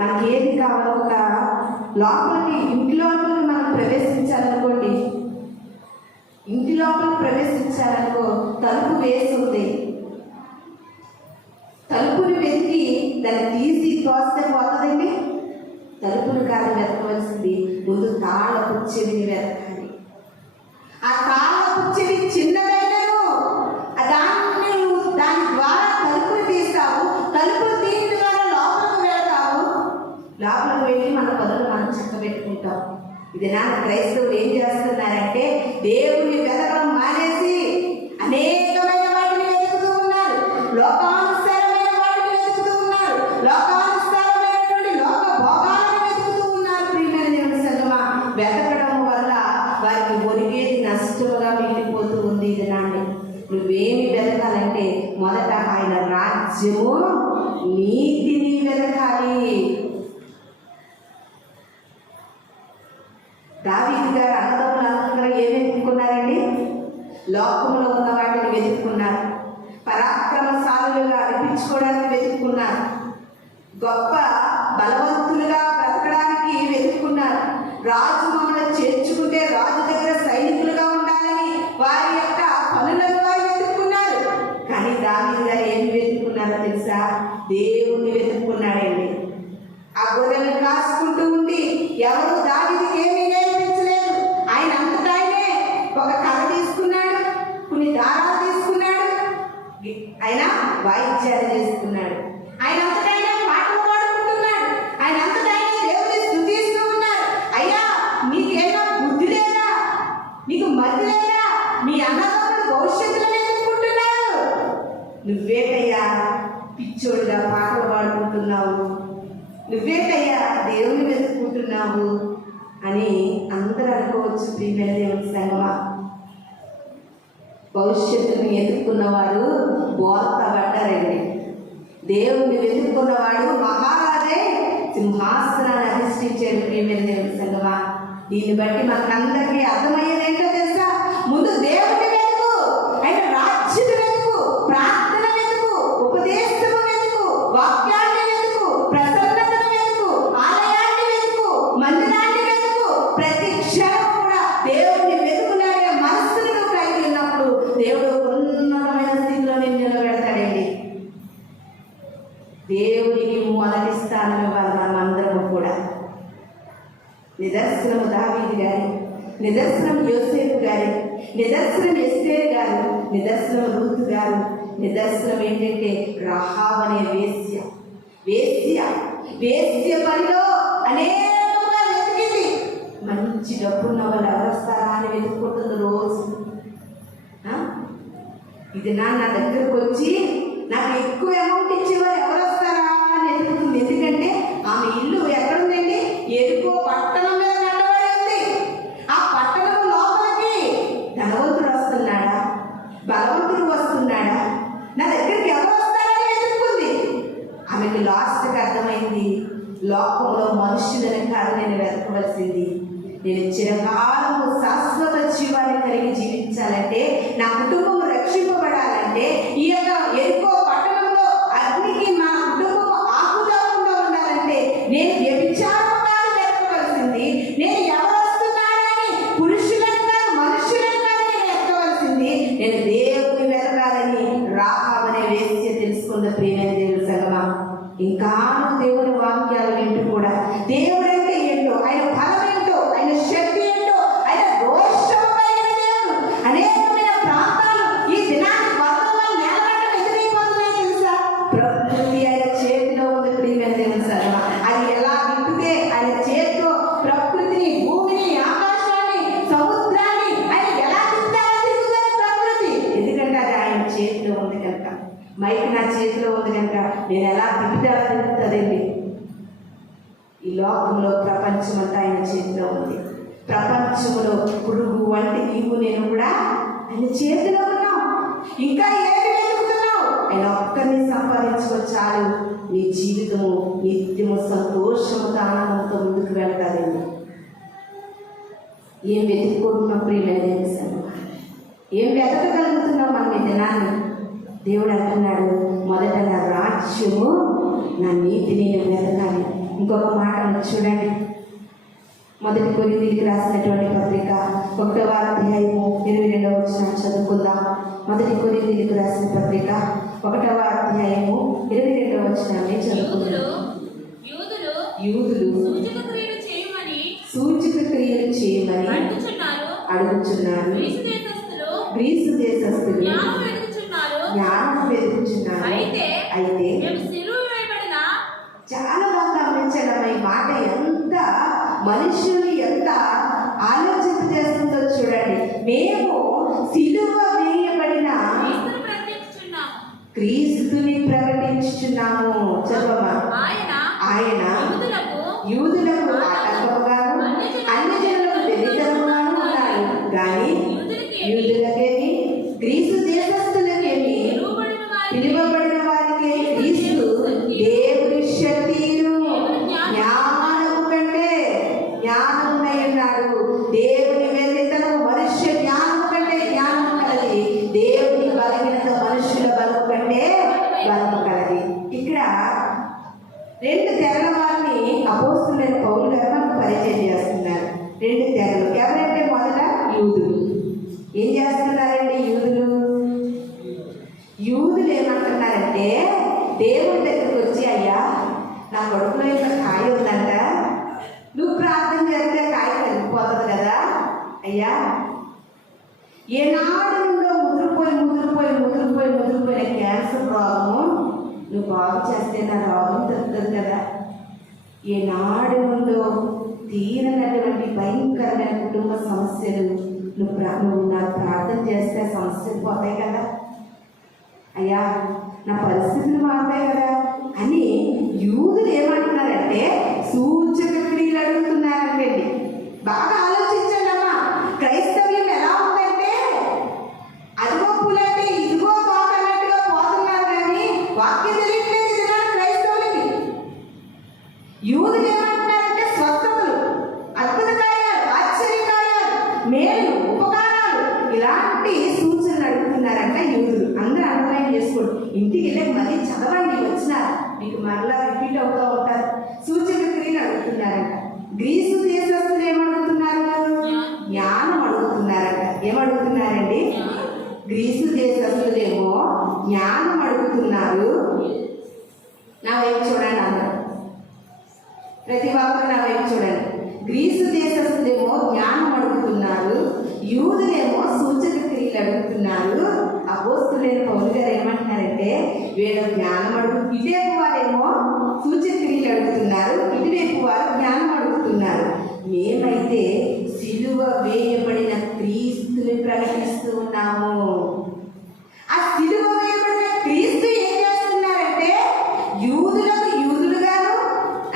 మనకి ఏది కావాలో ఒక లోపలికి, ఇంటి లోపలికి మనం ప్రవేశించాలనుకోండి, ఇంటి లోపలికి ప్రవేశించాలనుకో, తలుపు వేసి ఉంది. తలుపుని వెతికి దాన్ని తీసి తోస్తే పోతుందండి? తలుపుని కాదు వెతకవలసింది, ముందు తాళపు చెవిని వెతకాలి. ఆ తాళపు చెవి చిన్నదైనను దాని ద్వారా తలుపుని తీస్తావు, తలుపులు తీసిన ద్వారా లోపలికి వెళ్తావు, లోపలికి వెళ్ళి మన పనులు మనం చక్కబెట్టుకుంటాం. ఇది నాన్న క్రైస్తవులు ఏం చేస్తున్నారంటే దేవుని వెతకడం మానేసి అనేకమైన వాటిని వెతుకుతూ ఉన్నారు, లోకానుసారమైన వాటిని వెతుకుతూ ఉన్నారు, లోకానుసారమైనటువంటి లోక భోగాలను వెతుకుతూ ఉన్నారు. ప్రియమైన దేవుని సంగమా, వెతకడం వల్ల వారికి ఒరిగేది నష్టముగా మిగిలిపోతూ ఉంది. ఇది నాన్న నువ్వేమి వెతకాలంటే మొదట ఆయన రాజ్యము నీతిని వెతకాలి. దావీదు గారు అన్నదమ్ములందరూ ఏమి వెతుక్కున్నారండి? లోకంలో ఉన్న వాటిని వెతుక్కున్నారు, పరాక్రమశాలులుగా అనిపించుకోవడానికి వెతుక్కున్నారు, గొప్ప బలవంతులుగా బ్రతకడానికి వెతుక్కున్నారు, రాజు మమ్మల్ని చేర్చుకుంటే రాజు దగ్గర సైనికులుగా ఉండాలని వారి యొక్క పనులను వారు వెతుక్కున్నారు. కానీ దావీదు గారు ఏమి వెతుక్కున్నారో తెలుసా? దేవుణ్ణి వెతుక్కున్నాడండి. ఆ గొర్రెలను కాసుకుంటూ ఉండి ఎవరు దావీదుకి ఏమీ నేర్పించలేదు. ఆయన అంతటా ఆయనే ఒక కథ తీసుకున్నాడు, కొన్ని దారాలు తీసుకున్నాడు, ఆయన వాయిద్యాలు చేసుకున్నాడు, ఆయన అంతటా ఆయన పాటలు పాడుకుంటున్నాడు, ఆయన అంతటా ఆయన దేవుని స్తుతిస్తూ ఉన్నారు. అయ్యా నీకేనా బుద్ధి లేదా? నీకు మతి లేదా? మీ అన్నదమ్ములు భవిష్యత్తులో ఎదుర్కొంటున్నారు, నువ్వేటయ్యా పిచ్చోడుగా పాటలు పాడుకుంటున్నావు, నువ్వేటయ్యా దేవుని వెతుక్కుంటున్నావు అని అందరూ అనుకోవచ్చు. ప్రియమైన దేవుని సంగమా, భవిష్యత్తుని ఎదుర్కొన్నవారు బోల్తబడ్డారండి. దేవుణ్ణి వెతుక్కున్నవాడు మహారాజే సింహాసనాన్ని అధిష్ఠించాడు. ప్రియమైన దేవుని సంగమా, దీన్ని బట్టి మనకందరికీ అర్థమయ్యేది ఏంటో తెలుసా? ముందు దేవుని వెతుకు, ఆయన రాజ్యం వెతుకు, ప్రార్థన వెతుకు, ఉపదేశము వెతుకు, వాక్యాన్ని వెతుకు, ప్రసన్నతను వెతుకు, ఆలయాన్ని వెతుకు, మందిరాన్ని వెతుకు. ప్రతి క్షణం కూడా దేవుడిని వెతుకులాడే మనస్సును నువ్వు కలిగి ఉన్నప్పుడు దేవుడు ఉన్నతమైన స్థితిలో నేను నిలబెడతాడండి. దేవుడికి మొదటి స్థానం ఇవ్వాలి మనమందరము కూడా. నిదర్శనం దావీదు గారి, నిదర్శనం యోసేపు గారి, నిదర్శనం ఎస్తేరు గారు, నిదర్శనం రూతు గారు, నిదర్శనం ఏంటంటే రాహాబు అనే వేశ్య. వేశ్య పనిలో అనేకగా వెతికింది. మంచి డబ్బున్న వాళ్ళు ఎవరు వస్తారా అని వెతుక్కుంటుంది రోజు. ఇది నా దగ్గరకు వచ్చి నాకు ఎక్కువ అమౌంట్ ఇచ్చేవారు ఎవరు వస్తారా అని వెతుకుతుంది. ఎందుకంటే ఆమె ఇల్లు ఎక్కడుందండి? ఎరుకో పట్టణం మీద కట్టబడి ఉంది. ఆ పట్టణం లోపలికి ధనవంతుడు వస్తున్నాడా, బలవంతుడు వస్తున్నాడా, నా దగ్గరికి ఎవరు వస్తారని వెతుక్కుంది. ఆమెకి లాస్ట్కి అర్థమైంది, లోకంలో మనుషులను కాదు నేను వెతకవలసింది, నేను చిరకాలము శాశ్వత జీవాన్ని కలిగి జీవించాలంటే, నా కుటుంబం రక్షింపబడాలంటే, ఈ యొక్క ఎరుకో పట్టణంలో అగ్నికి మా కుటుంబం ఆకుదాకుండా ఉండాలంటే నేను వ్యభిచారం కాదు వెతకవలసింది, నేను ఎవరు వస్తున్నారని పురుషులను కాదు మనుషులను కాదు నేను వెతకవలసింది, నేను దేవుని వెతకాలని రాహాబు అనే వేశ్య తెలుసుకుంది. ప్రియమైన దేవుని సంగమా, ఇంకా దేవుని వాక్యాలు వింటూ కూడా దేవుడు అంటే ఏంటో, ఆయన ఫలం ఏంటో, ఆయన శక్తి ఏంటో, ఆయన రోషము కలిగిన దేవుడు. అనేకమైన ప్రాంతాలు ఈ దినాన్ని వర్తమానం నేలగట్టం ఎదురైపోతున్నాయి. ఈ లోకంలో ప్రపంచమంతా ఆయన చేతిలో ఉంది. ప్రపంచంలో పురుగు వంటి నీవు నేను కూడా ఆయన చేతిలో ఉన్నాం. ఇంకా ఏమి వెతుకుతున్నావు? ఆయన ఒక్కరిని సంపాదించుకో చాలు, నీ జీవితము నిత్యము సంతోషముతో ఆనందంతో ముందుకు వెళ్తారండి. ఏం వెతుక్కుంటున్నాం ప్రియమైన దేవుని సంగమా? ఏం వెతకగలుగుతున్నాం మనం ఈ దినాన్ని? దేవుడు అంటున్నాడు, మొదట నా రాజ్యము నా నీతిని నేను వెతకాలి. ఇంకొక మాట చూడండి, మొదటి కొరింథీయులకు రాసినటువంటి పత్రిక 1వ అధ్యాయము 22వ వచనం చదువుకుందాం. మొదటి కొరింథీయులకు రాసిన పత్రిక 1వ అధ్యాయము 22వ వచనాన్ని చదువుకుందాం. యూదులు సూచక క్రియలు చేయమని అడుగుచున్నారు. గ్రీసు దేశస్థులు జ్ఞానం వెతుకుచున్నారు. అయితే చాలా బాగా గమనించడం ఈ మాట ఎంత మనుషుల్ని ఎంత ఆలోచన చేస్తుందో చూడండి. మేము సిలువ వేయబడిన క్రీస్తుని ప్రకటించుచున్నాము. చదవమా. ఆయన యూదులకు ఆటంకముగాను అన్ని జనులకు వ్యతిరేకముగాను ఉన్నాడు. కానీ యూదులకేమి గ్రీసు దేశస్థులకేమి పిలువబడిన వారికి క్రీస్తు దేవుని శక్తియు జ్ఞానము కంటే జ్ఞానమునై ఉన్నాడు. దేవుని వెలితనము మనుష్య జ్ఞానము కంటే జ్ఞానము కలది. దేవుని బలహీనత మనుషుల బలము కంటే బలము కలది. ఇక్కడ రెండు తెగల వారిని అపోస్తలుడైన పౌలు గారు మనకు పరిచయం చేస్తున్నారు. రెండు తెగలు ఎవరంటే మొదట యూదులు. ఏం చేస్తున్నారండి యూదులు ఏమంటున్నారంటే, దేవుడి దగ్గరికి వచ్చి, అయ్యా నా కడుపులో ఇంత కాయ ఉందంట, నువ్వు ప్రార్థన చేస్తే కాయ కలిగిపోతుంది కదా అయ్యా. ఏనాడు నుండో ముదిరిపోయిన క్యాన్సర్ రోగము నువ్వు బాగు చేస్తే నా రోగం తగ్గుతుంది కదా. ఏనాడు నుండో తీరనటువంటి భయంకరమైన కుటుంబ సమస్యలు నువ్వు నాకు ప్రార్థన చేస్తే సమస్యలు పోతాయి కదా అయ్యా, నా పరిస్థితులు మారుతాయి కదా అని యూదులు ఏమంటున్నారంటే సూచక క్రియలు అడుగుతున్నారండి. బాగా ఆలోచించండి అమ్మా. క్రైస్తవ్యం ఎలా ఉందంటే అదిగో పూలంటే ఇదిగో తోకన్నట్టుగా పోతున్నారు కానీ వాక్యం తెలియట్లేదు కదా క్రైస్తవులకి. యూదులు ఏమంటున్నారంటే స్వస్థతలు, అద్భుత కార్యాలు, ఆశ్చర్యకార్యాలు, మేలు, ఉపకారాలు, ఇలాంటి సూచనలు అడుగుతున్నారంట యూదులు. అందరూ అండర్లైన్ చేసుకోండి, ఇంటికి వెళ్ళి మళ్ళీ చదవండి, వచ్చినారు మీకు మరలా రిపీట్ అవుతూ ఉంటారు. సూచక క్రియలు అడుగుతున్నారంట. గ్రీసు దేశస్తులు ఏమడుగుతున్నారు? జ్ఞానం అడుగుతున్నారంట. ఏమడుగుతున్నారండి? గ్రీసు దేశస్తులేమో జ్ఞానం అడుగుతున్నారు. నా వైపు చూడండి, అందరూ ప్రతి ఒక్కరు నా వైపు చూడండి. గ్రీసు దేశస్తులేమో జ్ఞానం అడుగుతున్నారు, యూదులేమో సూచక క్రియలు అడుగుతున్నారు. అపోస్తలుడైన పౌలు గారు ఏమంటున్నారంటే, వీళ్ళు జ్ఞానం ఇటువైపు వారేమో సూచక క్రియలు అడుగుతున్నారు, ఇటువైపు వారు జ్ఞానం అడుగుతున్నారు. మేమైతే సిలువ వేయబడిన క్రీస్తుని ప్రకటిస్తూ ఉన్నాము. ఆ సిలువ వేయబడిన క్రీస్తు ఏం చేస్తున్నారంటే యూదులకు యూదులుగాను,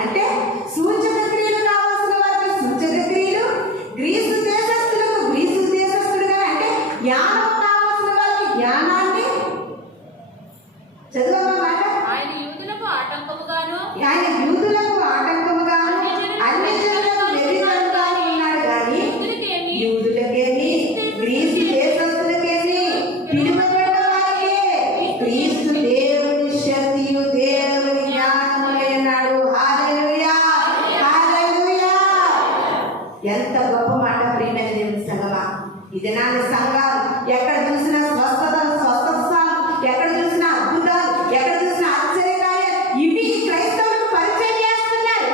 అంటే సూచక క్రియలు కావాల్సిన వారికి సూచక క్రియలు, గ్రీసు దేశస్తులకు గ్రీసు దేశస్తులుగా, అంటే జ్ఞానం కావాల్సిన వారికి జ్ఞానాన్ని. చదువన్నమాట. ఆయన యూదులకు ఆటంకముగాను అన్ని జనులకు వ్యతిరేకంగాను ఉన్నాడు. కానీ యూదులకేమి గ్రీసు దేశస్తులకేమి పిలువబడిన వారికే క్రీస్తు దేవుని శక్తియు దేవుని జ్ఞానములై ఉన్నాడు. హల్లెలూయా, హల్లెలూయా. ఎంత గొప్ప మాట ప్రియమైన దేవుని సంగమా. ఇది నా సంఘాలు ఎక్కడ చూసినా స్వస్థతలు, ఎక్కడ చూసినా అద్భుతాలు, ఎక్కడ చూసినా ఆశ్చర్యకార్యాలు, ఇవి క్రైస్తవులకు పరిచయం చేస్తున్నారు.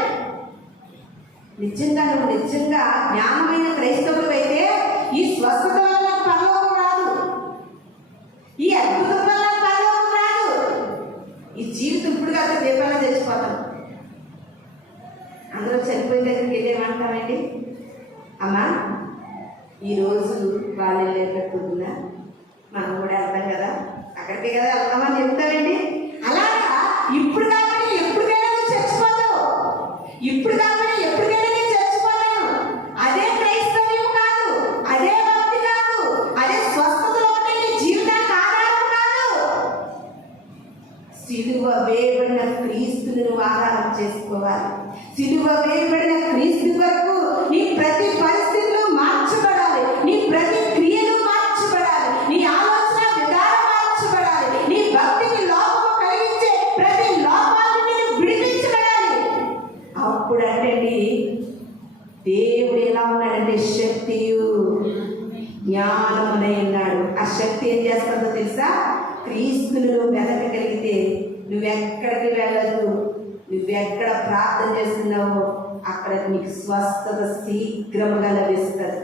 నిజంగా నువ్వు నిజంగా జ్ఞానమైన క్రైస్తవులు అయితే ఈ స్వస్థత వల్ల పరలోకం రాదు, ఈ అద్భుతం వల్ల పరలోకం రాదు. ఈ జీవితం ఇప్పుడు కాదు, రేపైనా తెచ్చిపోతాం. అందరూ చనిపోయిన దగ్గరికి వెళ్ళేమంటామండి, అమ్మా ఈరోజు వాళ్ళు లేకపోతున్నా మనం కూడా వెళ్తాం కదా, అక్కడికే కదా వెళ్తామని చెప్తారండి. అలాగా ఇప్పుడు కాబట్టి ఎప్పటికైనా చచ్చిపోతావు, ఇప్పుడు ఆధారం చేసుకోవాలి. సిలువ వేయబడిన క్రీస్తు వరకు నీ ప్రతి పరిస్థితులు మార్చబడాలి, నీ ప్రతి క్రియలు మార్చబడాలి, నీ ఆలోచన విధానం మార్చబడాలి, నీ భక్తికి లోపం కలిగించే ప్రతి లోపాలను నేను విడిపించబడాలి. అప్పుడు అంటే దేవుడు ఎలా ఉన్నాడంటే శక్తియు జ్ఞానమునై ఉన్నాడు. ఆ శక్తి ఏం చేస్తుందో తెలుసా? క్రీస్తును వెతకగలిగితే నువ్వెక్కడికి వెళ్ళదు, నువ్వెక్కడ ప్రార్థన చేస్తున్నావో అక్కడ నీకు స్వస్థత శీఘ్రముగా లభిస్తుంది.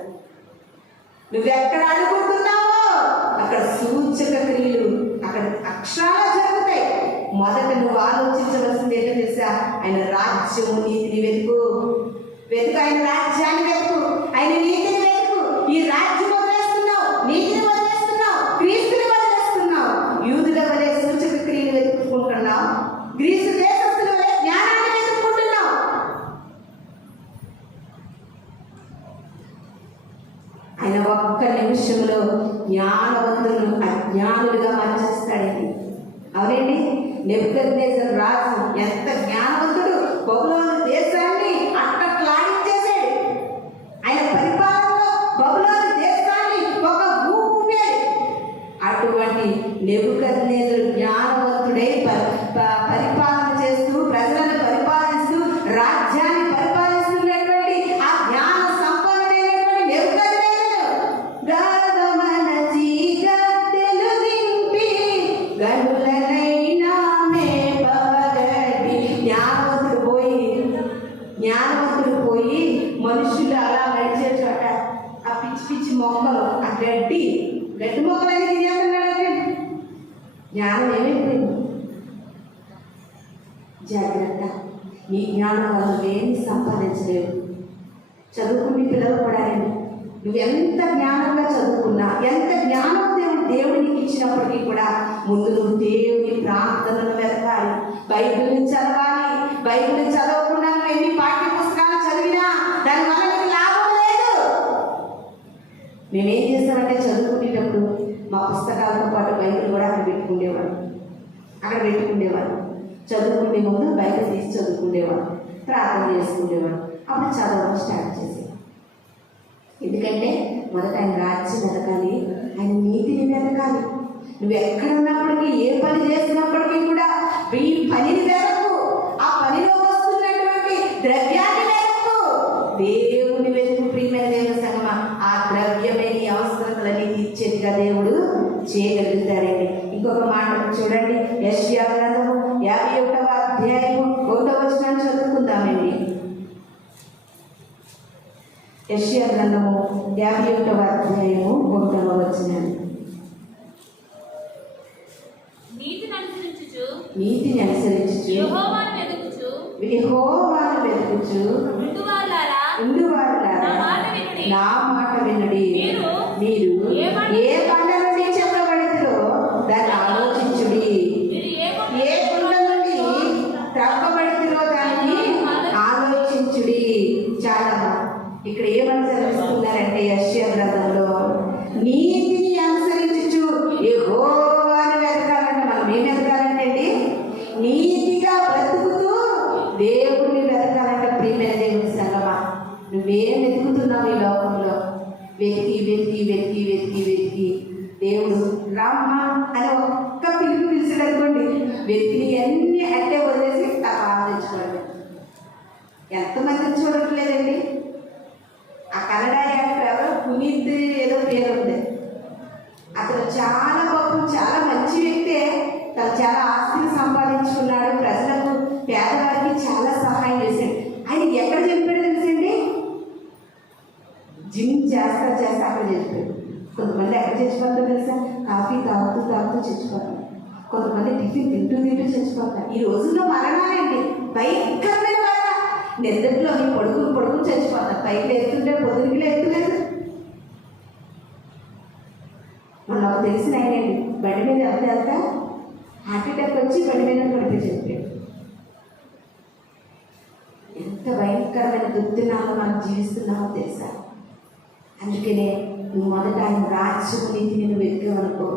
నువ్వెక్కడ అనుకుంటున్నావో అక్కడ సూచక క్రియలు అక్కడ అక్షరాలు జరుగుతాయి. మొదట నువ్వు ఆలోచించవలసింది ఏంటో తెలుసా? ఆయన రాజ్యము నీతిని వెతుకు, ఆయన రాజ్యాన్ని వెతుకు, ఆయన నీతిని వెతుకు. ఈ రాజ్యం వదిలేస్తున్నావు, నీతిని వదిలేస్తున్నావు, క్రీస్తుని వదిలేస్తున్నావు. యూదుల వలె సూచక క్రియలు వెతుక్కుంటున్నావు, గ్రీసు దేశస్తుల వలె జ్ఞానాన్ని వెతుక్కుంటున్నావు. ఆయన ఒక్క నిమిషంలో జ్ఞానవంతులను అజ్ఞానులుగా మార్చేస్తాడండి. అవునండి, నెబుకద్నెజరు రాజు ఎంత జ్ఞానవంతుడు! బబులోను దేశాన్ని అట్టట్లాడించేశాడు. ఆయన పరిపాలనలో బబులోను దేశాన్ని ఒక ఊపేడు. అటువంటి నెబుకద్నెజరు జ్ఞానవంతుడై పరిపాలన చేస్తూ, ప్రజలను పరిపాలిస్తూ, రాజ్యాన్ని పరిపాలిస్తున్నటువంటి ఆ జ్ఞాన సంపన్నుడైనటువంటి నెబుకద్నెజరు గగమన చీకట్టెలు దింపి గనులనైనా మేపగడి. జ్ఞానవంతుడు పోయి మనుషులు అలా నడిచే చోట ఆ పిచ్చి పిచ్చి మొక్కలు, ఆ గడ్డి మొక్కలన్నీ తినేస్తున్నాడు. జ్ఞానం ఏమైపోయింది? జాగ్రత్త, నీ జ్ఞానం వల్ల ఏమి సంపాదించలేవు. చదువుకుని పిల్లలు పడాలని నువ్వెంత జ్ఞానంగా చదువుకున్నా, ఎంత జ్ఞానం దేవుడు నీకు ఇచ్చినప్పటికీ కూడా ముందు నువ్వు దేవుని ప్రార్థనలు వెతకాలి, బైబిల్ని చదవాలి. బైబిల్ని చదవకుండా నువ్వు ఎన్ని పాఠ్య పుస్తకాలు చదివినా దానివల్ల నీకు లాభం లేదు. మేమేం చేస్తామంటే చదువుకునేటప్పుడు మా పుస్తకాలతో పాటు బైబిల్ కూడా అక్కడ పెట్టుకునేవాడు. చదువుకునే ముందు బైబిల్ తీసి చదువుకునేవాడు, ప్రార్థన చేసుకునేవాడు. అప్పుడు చదవడం స్టార్ట్ చేసేవాడు. ఎందుకంటే మొదట ఆయన రాజ్యం వెతకాలి, ఆయన నీతిని వెతకాలి. నువ్వు ఎక్కడ ఉన్నప్పటికీ, ఏ పని చేసినప్పటికీ కూడా ఈ పనిని వెతకు, ఆ పనిలో వస్తున్నటువంటి ద్రవ్యాన్ని వెతకు, దేవుని వెతుకు. ప్రియమైన దేవుని సంగమా, ఆ ద్రవ్యమే నీ అవసరతలని తీర్చేదిగా దేవుడు చేయగలుగుతాడండి. ఇంకొక మాట చూడండి, యెషయా గ్రంథము 51వ అధ్యాయము 1వ వచనాన్ని చదువుకుందామండి. యెషయా గ్రంథము 51వ అధ్యాయము 1వ వచనాన్ని. నీతిని అనుసరించుచు యెహోవాను వెతుకుచు ఉండువారులారా నా మాట వినుడి. మీరు ఏ పంట నుండి చెప్పబడిలో దాన్ని ఆలోచించుడి, ఏ కుండ నుండి త్రవ్వబడిలో దాన్ని ఆలోచించుడి. చాలా ఇక్కడ ఏమని చదివిస్తున్నారంటే యెషయా గ్రంథంలో నీతిని అనుసరించుచు యెహోవాను వెతకాలంటే మనం ఏం వెతకాలంటే అండి, నీతిగా బ్రతుకుతూ దేవుడిని వెతకాలంటే. ప్రియమైన దేవుని సంగమా, నువ్వేం వెతుకుతున్నావు ఈ లోకంలో? వెతికి దేవుడు రామ్మా అని ఒక్క పిలుపు పిలిచాడనుకోండి, వెతికి అన్ని అంటే వదిలేసి తెచ్చుకోండి. ఎంతమందిని చూడట్లేదండి? ఆ కన్నడ యాక్టర్ ఎవరో పునీత్ ఏదో పేరు ఉంది, అతను చాలా గొప్ప, చాలా మంచి వ్యక్తే. తను చాలా ఆస్తిని సంపాదించుకున్నాడు, ప్రజలకు, పేదవారికి చాలా సహాయం చేశాడు. ఆయన ఎక్కడ చెప్పాడు తెలుసండి? జిమ్ చేస్తా అక్కడ చచ్చిపోయాడు. కొంతమంది ఎక్కడ చచ్చిపోతారు తెలుసా? కాఫీ తాగుతూ చచ్చిపోతారు. కొంతమంది టిఫిన్ తింటూ చచ్చిపోతారు. ఈ రోజుల్లో మరణాలండి, భయంకరమైన మరణ. నిద్రలో పడుకుని చచ్చిపోతారు. పైకి లేస్తుంటే పొద్దునికి లేస్తలేదు. మనకు తెలిసిన ఆయనండి, బండి మీద వెళ్తా హార్ట్ అటాక్ వచ్చి బండి మీద పడిపోయి చచ్చిపోయాడు. ఎంత భయంకరమైన దుర్దినాలు మనం జీవిస్తున్నామో తెలుసా? అందుకనే నువ్వు మొదట ఆయన రాజ్యము నీతిని నువ్వు వెతికేవనుకో,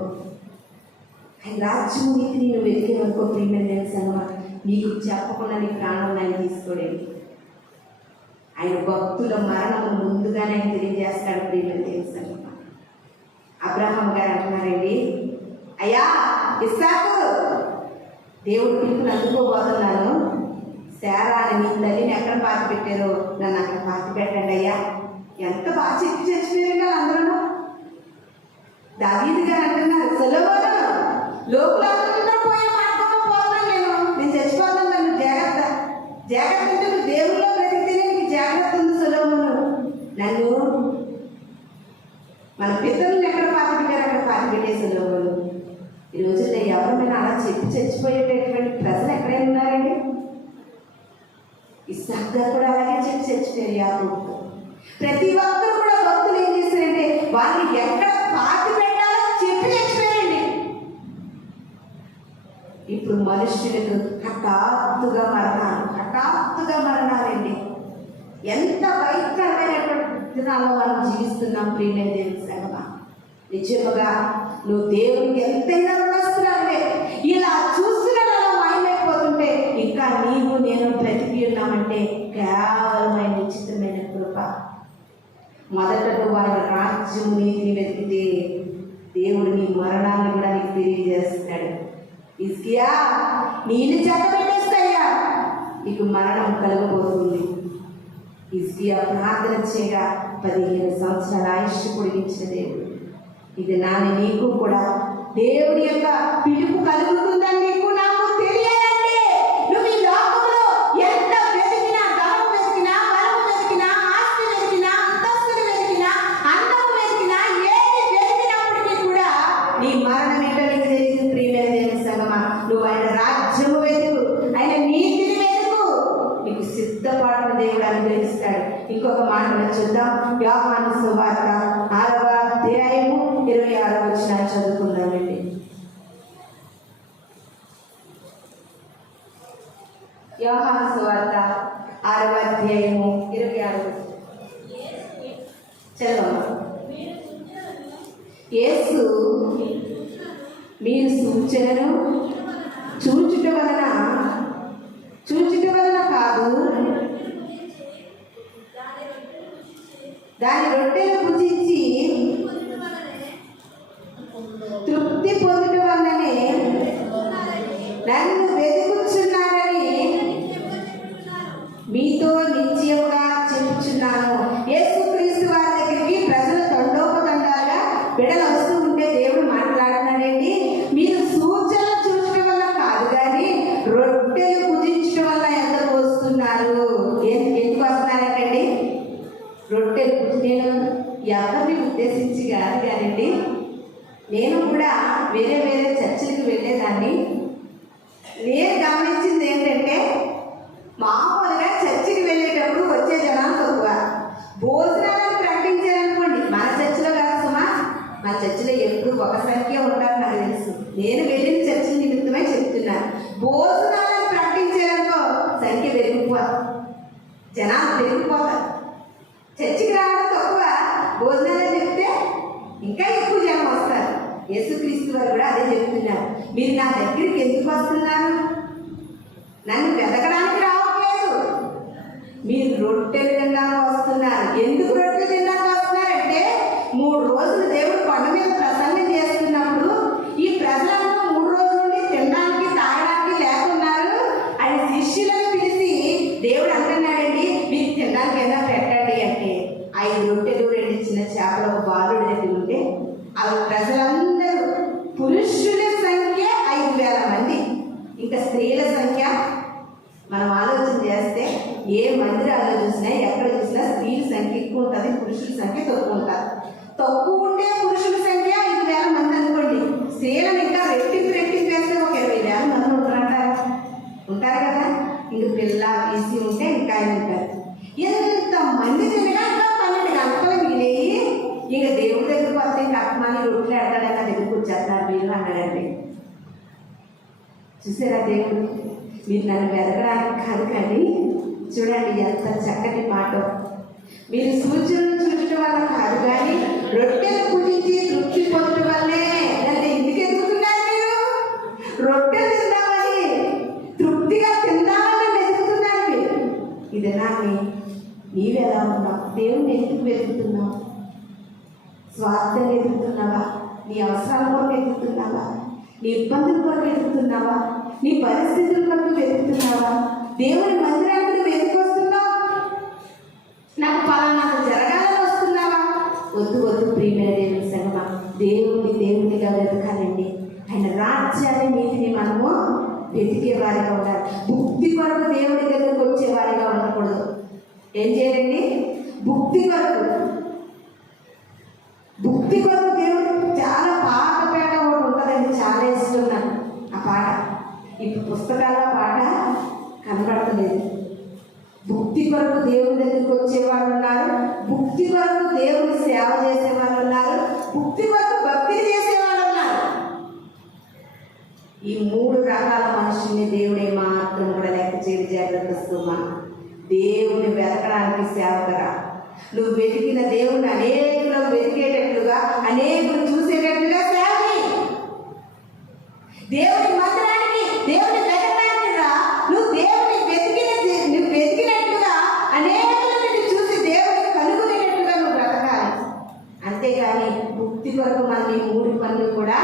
ఆయన రాజ్యము నీతిని నువ్వు వెతికేవనుకో, ప్రియమైన సంగమా, నీకు చెప్పకుండా నీ ప్రాణం ఆయన తీసుకోలేడు. ఆయన భక్తుల మరణం ముందుగానే ఆయన తెలియజేస్తాడు. ప్రియమైన దేవుని సంగమా, అబ్రహాం గారు అంటున్నారండి, అయ్యా ఇస్సాకు, దేవుడు పిలుపుని అందుకోబోతున్నాను, శారా అని మీ తల్లిని ఎక్కడ పాతి పెట్టారో నన్ను అక్కడ పాతి పెట్టండి అయ్యా. ఎంత బాగా చెప్పి చచ్చిపోయారు అందరూ. దావీదు గారు అంటున్నారు, సొలొమోను, లోకులందరూ పోయే మార్గంలో పోతున్నాను, నేను చచ్చిపోతాను, నన్ను జాగ్రత్త జాగ్రత్త అంటే నువ్వు దేవుల్లో బ్రతికితేనే నీకు జాగ్రత్త ఉంది సొలొమోను. నన్ను మన పితరులను ఎక్కడ పాతి పెట్టారు అక్కడ పాతి పెట్టే సొలొమోను. ఈ రోజుల్లో ఎవరైనా అలా చెప్పి చచ్చిపోయేటటువంటి ప్రజలు ఎక్కడైనా ఉన్నారండి? ఇస్సాకు గారు కూడా అలాగే చెప్పి చచ్చిపోయారు యాకోబుతో. ప్రతి ఒక్కరు కూడా భక్తులు ఏం చేశారంటే వాళ్ళని ఎక్కడ పాతి పెట్టాలో చెప్పి చచ్చిపోయారండి. ఇప్పుడు మనుష్యులకు హఠాత్తుగా మరణాలండి. ఎంత భయంకరమైనటువంటి దినాల్లో మనం జీవిస్తున్నాం. ప్రియమైన దేవుని సంగమా, నిజముగా నువ్వు దేవునికి ఎంతైనా రుణస్తురాలే. ఇలా చూస్తున్నా మాయమైపోతుంటే ఇంకా నీవు నేను బ్రతికి ఉన్నామంటే కేవలం ఆయన ఉచితమైన కృప. మొదట నువ్వు ఆయన రాజ్యం నీతిని వెతికితే దేవుడు నీ మరణాన్ని కూడా నీకు తెలియజేస్తాడు. హిజ్కియా, నీళ్ళు చెక్కబెట్టేస్తాయ్యా, నీకు మరణం కలగబోతుంది. హిజ్కియా ప్రార్థన చేయగా 15 సంవత్సరాల ఆయుష్ పొడిగించిన దేవుడు. ఇది నాని నీకు కూడా దేవుడి యొక్క పిలుపు కలుగుతుందని నీకు నాకు తెలియాలంటే నువ్వు ఈ లోకంలో ఎంత వెతికినా, ధనం వెతికినా, బలం వెతికినా, ఆస్తి వెతికినా, అంతస్తులు వెతికినా, అందం వెతికినా, ఏది వెతికినప్పటికీ కూడా నీ మరణం ఏంటో నీకు తెలియదు. ప్రియమైన దేవుని సంగమా, నువ్వు ఆయన రాజ్యము వెతుకు, ఆయన నీతిని వెతుకు, నీకు సిద్ధపాటును దేవుడు అనుగ్రహిస్తాడు. ఇంకొక మాటలో చూద్దాం. యోహాను సువార్త 6వ అధ్యాయము 26వ వచనాన్ని చదువుకుందామండి. యోహాను సువార్త 6వ అధ్యాయము 26వ చదవమ్మా. యేసు మీరు సూచనను చూచుట వలన కాదు, దాని రొట్టెలు భుజించి తృప్తి పొందుట వల్లనే నన్ను వెతుకుచున్నారని మీతో నిశ్చయముగా చెప్పుచున్నాను. యేసుక్రీస్తు వారి దగ్గరికి ప్రజలు తండోపతండాలుగా బిడలు వస్తూ ఉంటే దేవుడు మాట్లాడుతున్నాడండి. మీరు సూచనలు చూడటం వల్ల కాదు కానీ రొట్టెలు భుజించడం వల్ల ఎందుకు వస్తున్నారు? ఎందుకు వస్తున్నారంటండి? రొట్టెలు నేను ఎవరిని ఉద్దేశించి కాదు కానండి, నేను కూడా వేరే చర్చిలకు వెళ్ళేదాన్ని. నేను గమనించింది ఏంటంటే మామూలుగా చర్చికి వెళ్ళేటప్పుడు వచ్చే జనాలు తక్కువ. భోజనాలను ప్రకటించారనుకోండి, మన చర్చిలో కాదు సుమా, మా చర్చిలో ఎప్పుడు ఒక సంఖ్య ఉంటారు నాకు తెలుసు. నేను వెళ్ళిన చర్చిల నిమిత్తమే చెప్తున్నాను. భోజనాలను ప్రకటించారనుకో సంఖ్య పెరిగిపోతారు, జనాలు పెరిగిపోతారు. చర్చికి రావడం తక్కువ, భోజనాలు చెప్తే ఇంకా ఎక్కువ జనం వస్తారు. యేసుక్రీస్తు వారు కూడా అదే చెప్తున్నారు. మీరు నా దగ్గరికి ఎందుకు వస్తున్నారు? నన్ను వెతకడానికి రావట్లేదు, మీరు రొట్టెలు తినడానికి వస్తున్నారు. ఎందుకు రొట్టెలు తినడానికి వస్తున్నారంటే 3 రోజులు దేవుడు కొండ మీద ప్రసంగం చేస్తున్నప్పుడు ఈ ప్రజలంతా 3 రోజుల నుండి తినడానికి తాగడానికి లేకున్నారు. ఆయన శిష్యులను పిలిచి దేవుడు అంటున్నాడండి, మీరు తినడానికి ఏదైనా పెట్టండి అంటే 5 రొట్టెలు 2 చిన్న చేపలు ఒక బాలుడి దగ్గర ఉంటే అవి ప్రజలందరూ, పురుషుల సంఖ్య 5,000 మంది, ఇంకా స్త్రీల సంఖ్య మనం ఆలోచన చేస్తే ఏ మందిరాల్లో చూసినా ఎక్కడ చూసినా స్త్రీల సంఖ్య ఎక్కువ ఉంటుంది, పురుషుల సంఖ్య తక్కువ ఉంటుంది. తక్కువ ఉంటే పురుషుల సంఖ్య 5,000 మంది అనుకోండి, స్త్రీలను ఇంకా రెట్టింపు వేస్తే ఒక 20,000 మంది ఉంటారు కదా. ఇంక పిల్ల తీసి ఉంటే ఇంకా ఆయన ఉంటారు. ఎంతమంది తినగా ఇంకా 12 గంటలు మిగిలేయి. ఇక దేవుడి దగ్గరికి వస్తే కట్మాని రొట్టెలు ఎడతాడని నా దగ్గరికి వచ్చేస్తారు మీరు అన్నాడండి. చూసారా దేవుడు, మీరు నన్ను వెతకడానికి కాదు కానీ చూడండి ఎంత చక్కటి మాట. మీరు సూచనలు చూడటం వల్ల కాదు కానీ రొట్టెలు పూజించి తృప్తి పొందడం వల్లే. అంటే ఎందుకు ఎదుగుతున్నారు మీరు? రొట్టెలు తిందామని, తృప్తిగా దినాన్ని నీవెలా ఉన్నావు? దేవుని ఎందుకు వెతుకుతున్నావు? స్వార్థం వెతుకుతున్నావా? నీ అవసరాల కొరకు వెతుకుతున్నావా? నీ ఇబ్బందుల కొరకు వెతుకుతున్నావా? నీ పరిస్థితుల కొరకు వెతుకుతున్నావా? దేవుని మందిరానికి వెతుకొస్తున్నావు? నాకు పలానాలు జరగాలని వస్తున్నావా? వద్దు వద్దు ప్రియమైన దేవుని సంగమా, దేవునిగా వెతకాలండి. ఆయన రాజ్యాన్ని నీతిని మనము వెతికే వారిగా ఉండాలి. భుక్తి కొరకు దేవుడి దగ్గరకు వచ్చే వారిగా ఉండకూడదు. ఏం చేయాలండి? భుక్తి కొరకు దేవుడు చాలా పాట ఒకటి ఉంటుందండి, చాలా ఇష్టం నాకు ఆ పాట. ఇప్పుడు పుస్తకాల పాట కనబడతలేదు. భుక్తి కొరకు దేవుని దగ్గరికి వచ్చేవాళ్ళు ఉన్నారు, భుక్తి కొరకు దేవుని సేవ చేసేవాళ్ళు ఉన్నారు, భుక్తి కొరకు భక్తి చేసేవాళ్ళు ఉన్నారు. ఈ 3 రకాల మనుషుల్ని దేవుడే మాత్రం కూడా లెక్క చేసి జాగ్రత్తస్తున్నా. దేవుని వెతకడానికి సేవకరా. నువ్వు వెతికిన దేవుని అనేకులు వెతికేటట్లుగా, అనేకులు చూసేటట్లుగా సేవని. దేవుని మందిరానికి, దేవుని వెతకడానికి రా. నువ్వు వెతికినట్లుగా అనేకులు నిన్ను చూసి దేవుని కనుగొనేటట్లుగా నువ్వు బ్రతకాలి. అంతేగాని భక్తి కొరకు మనం ఈ 3 పనులు కూడా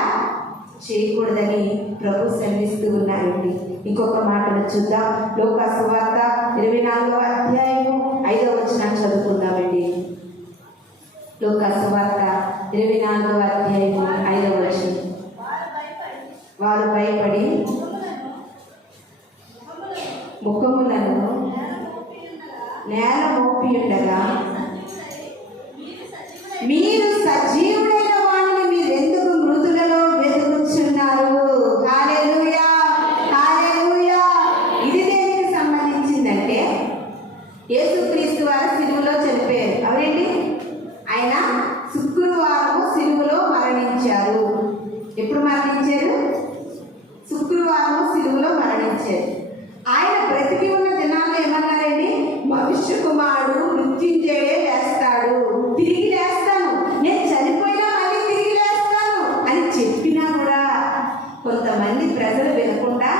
చేయకూడదని ప్రభు సెలవిస్తూ ఉన్నారండి. ఇంకొక మాటను చూద్దాం. లోకా సువార్త 24వ అధ్యాయము 5వ వచనాన్ని చదువుకుందామండి. లోకా సువార్త 24వ అధ్యాయము 5వ వచనం. వారు భయపడి ముఖములను నేల మోపి ఉండగా, మీరు సజీవుడైన వాడిని మీరెందుకు మృతులలో వెతుకుచున్నారు? హల్లెలూయా, హల్లెలూయా. ఇది దేనికి సంబంధించిందంటే, యేసుక్రీస్తు వారు సిలువలో చనిపోయారు. అవునండి, ఆయన శుక్రవారం సిలువలో మరణించారు. ఎప్పుడు మరణించారు? శుక్రవారం సిలువలో మరణించారు. ఆయన బ్రతికి ఉన్న దినాల్లో ఏమన్నారండి? మనుష్య కుమారుడు మృత్యుంజయుడే లేస్తాడు, తిరిగి లేస్తాను, నేను చనిపోయినా మళ్ళీ తిరిగి లేస్తాను అని చెప్పినా కూడా కొంతమంది ప్రజలు వినకుండా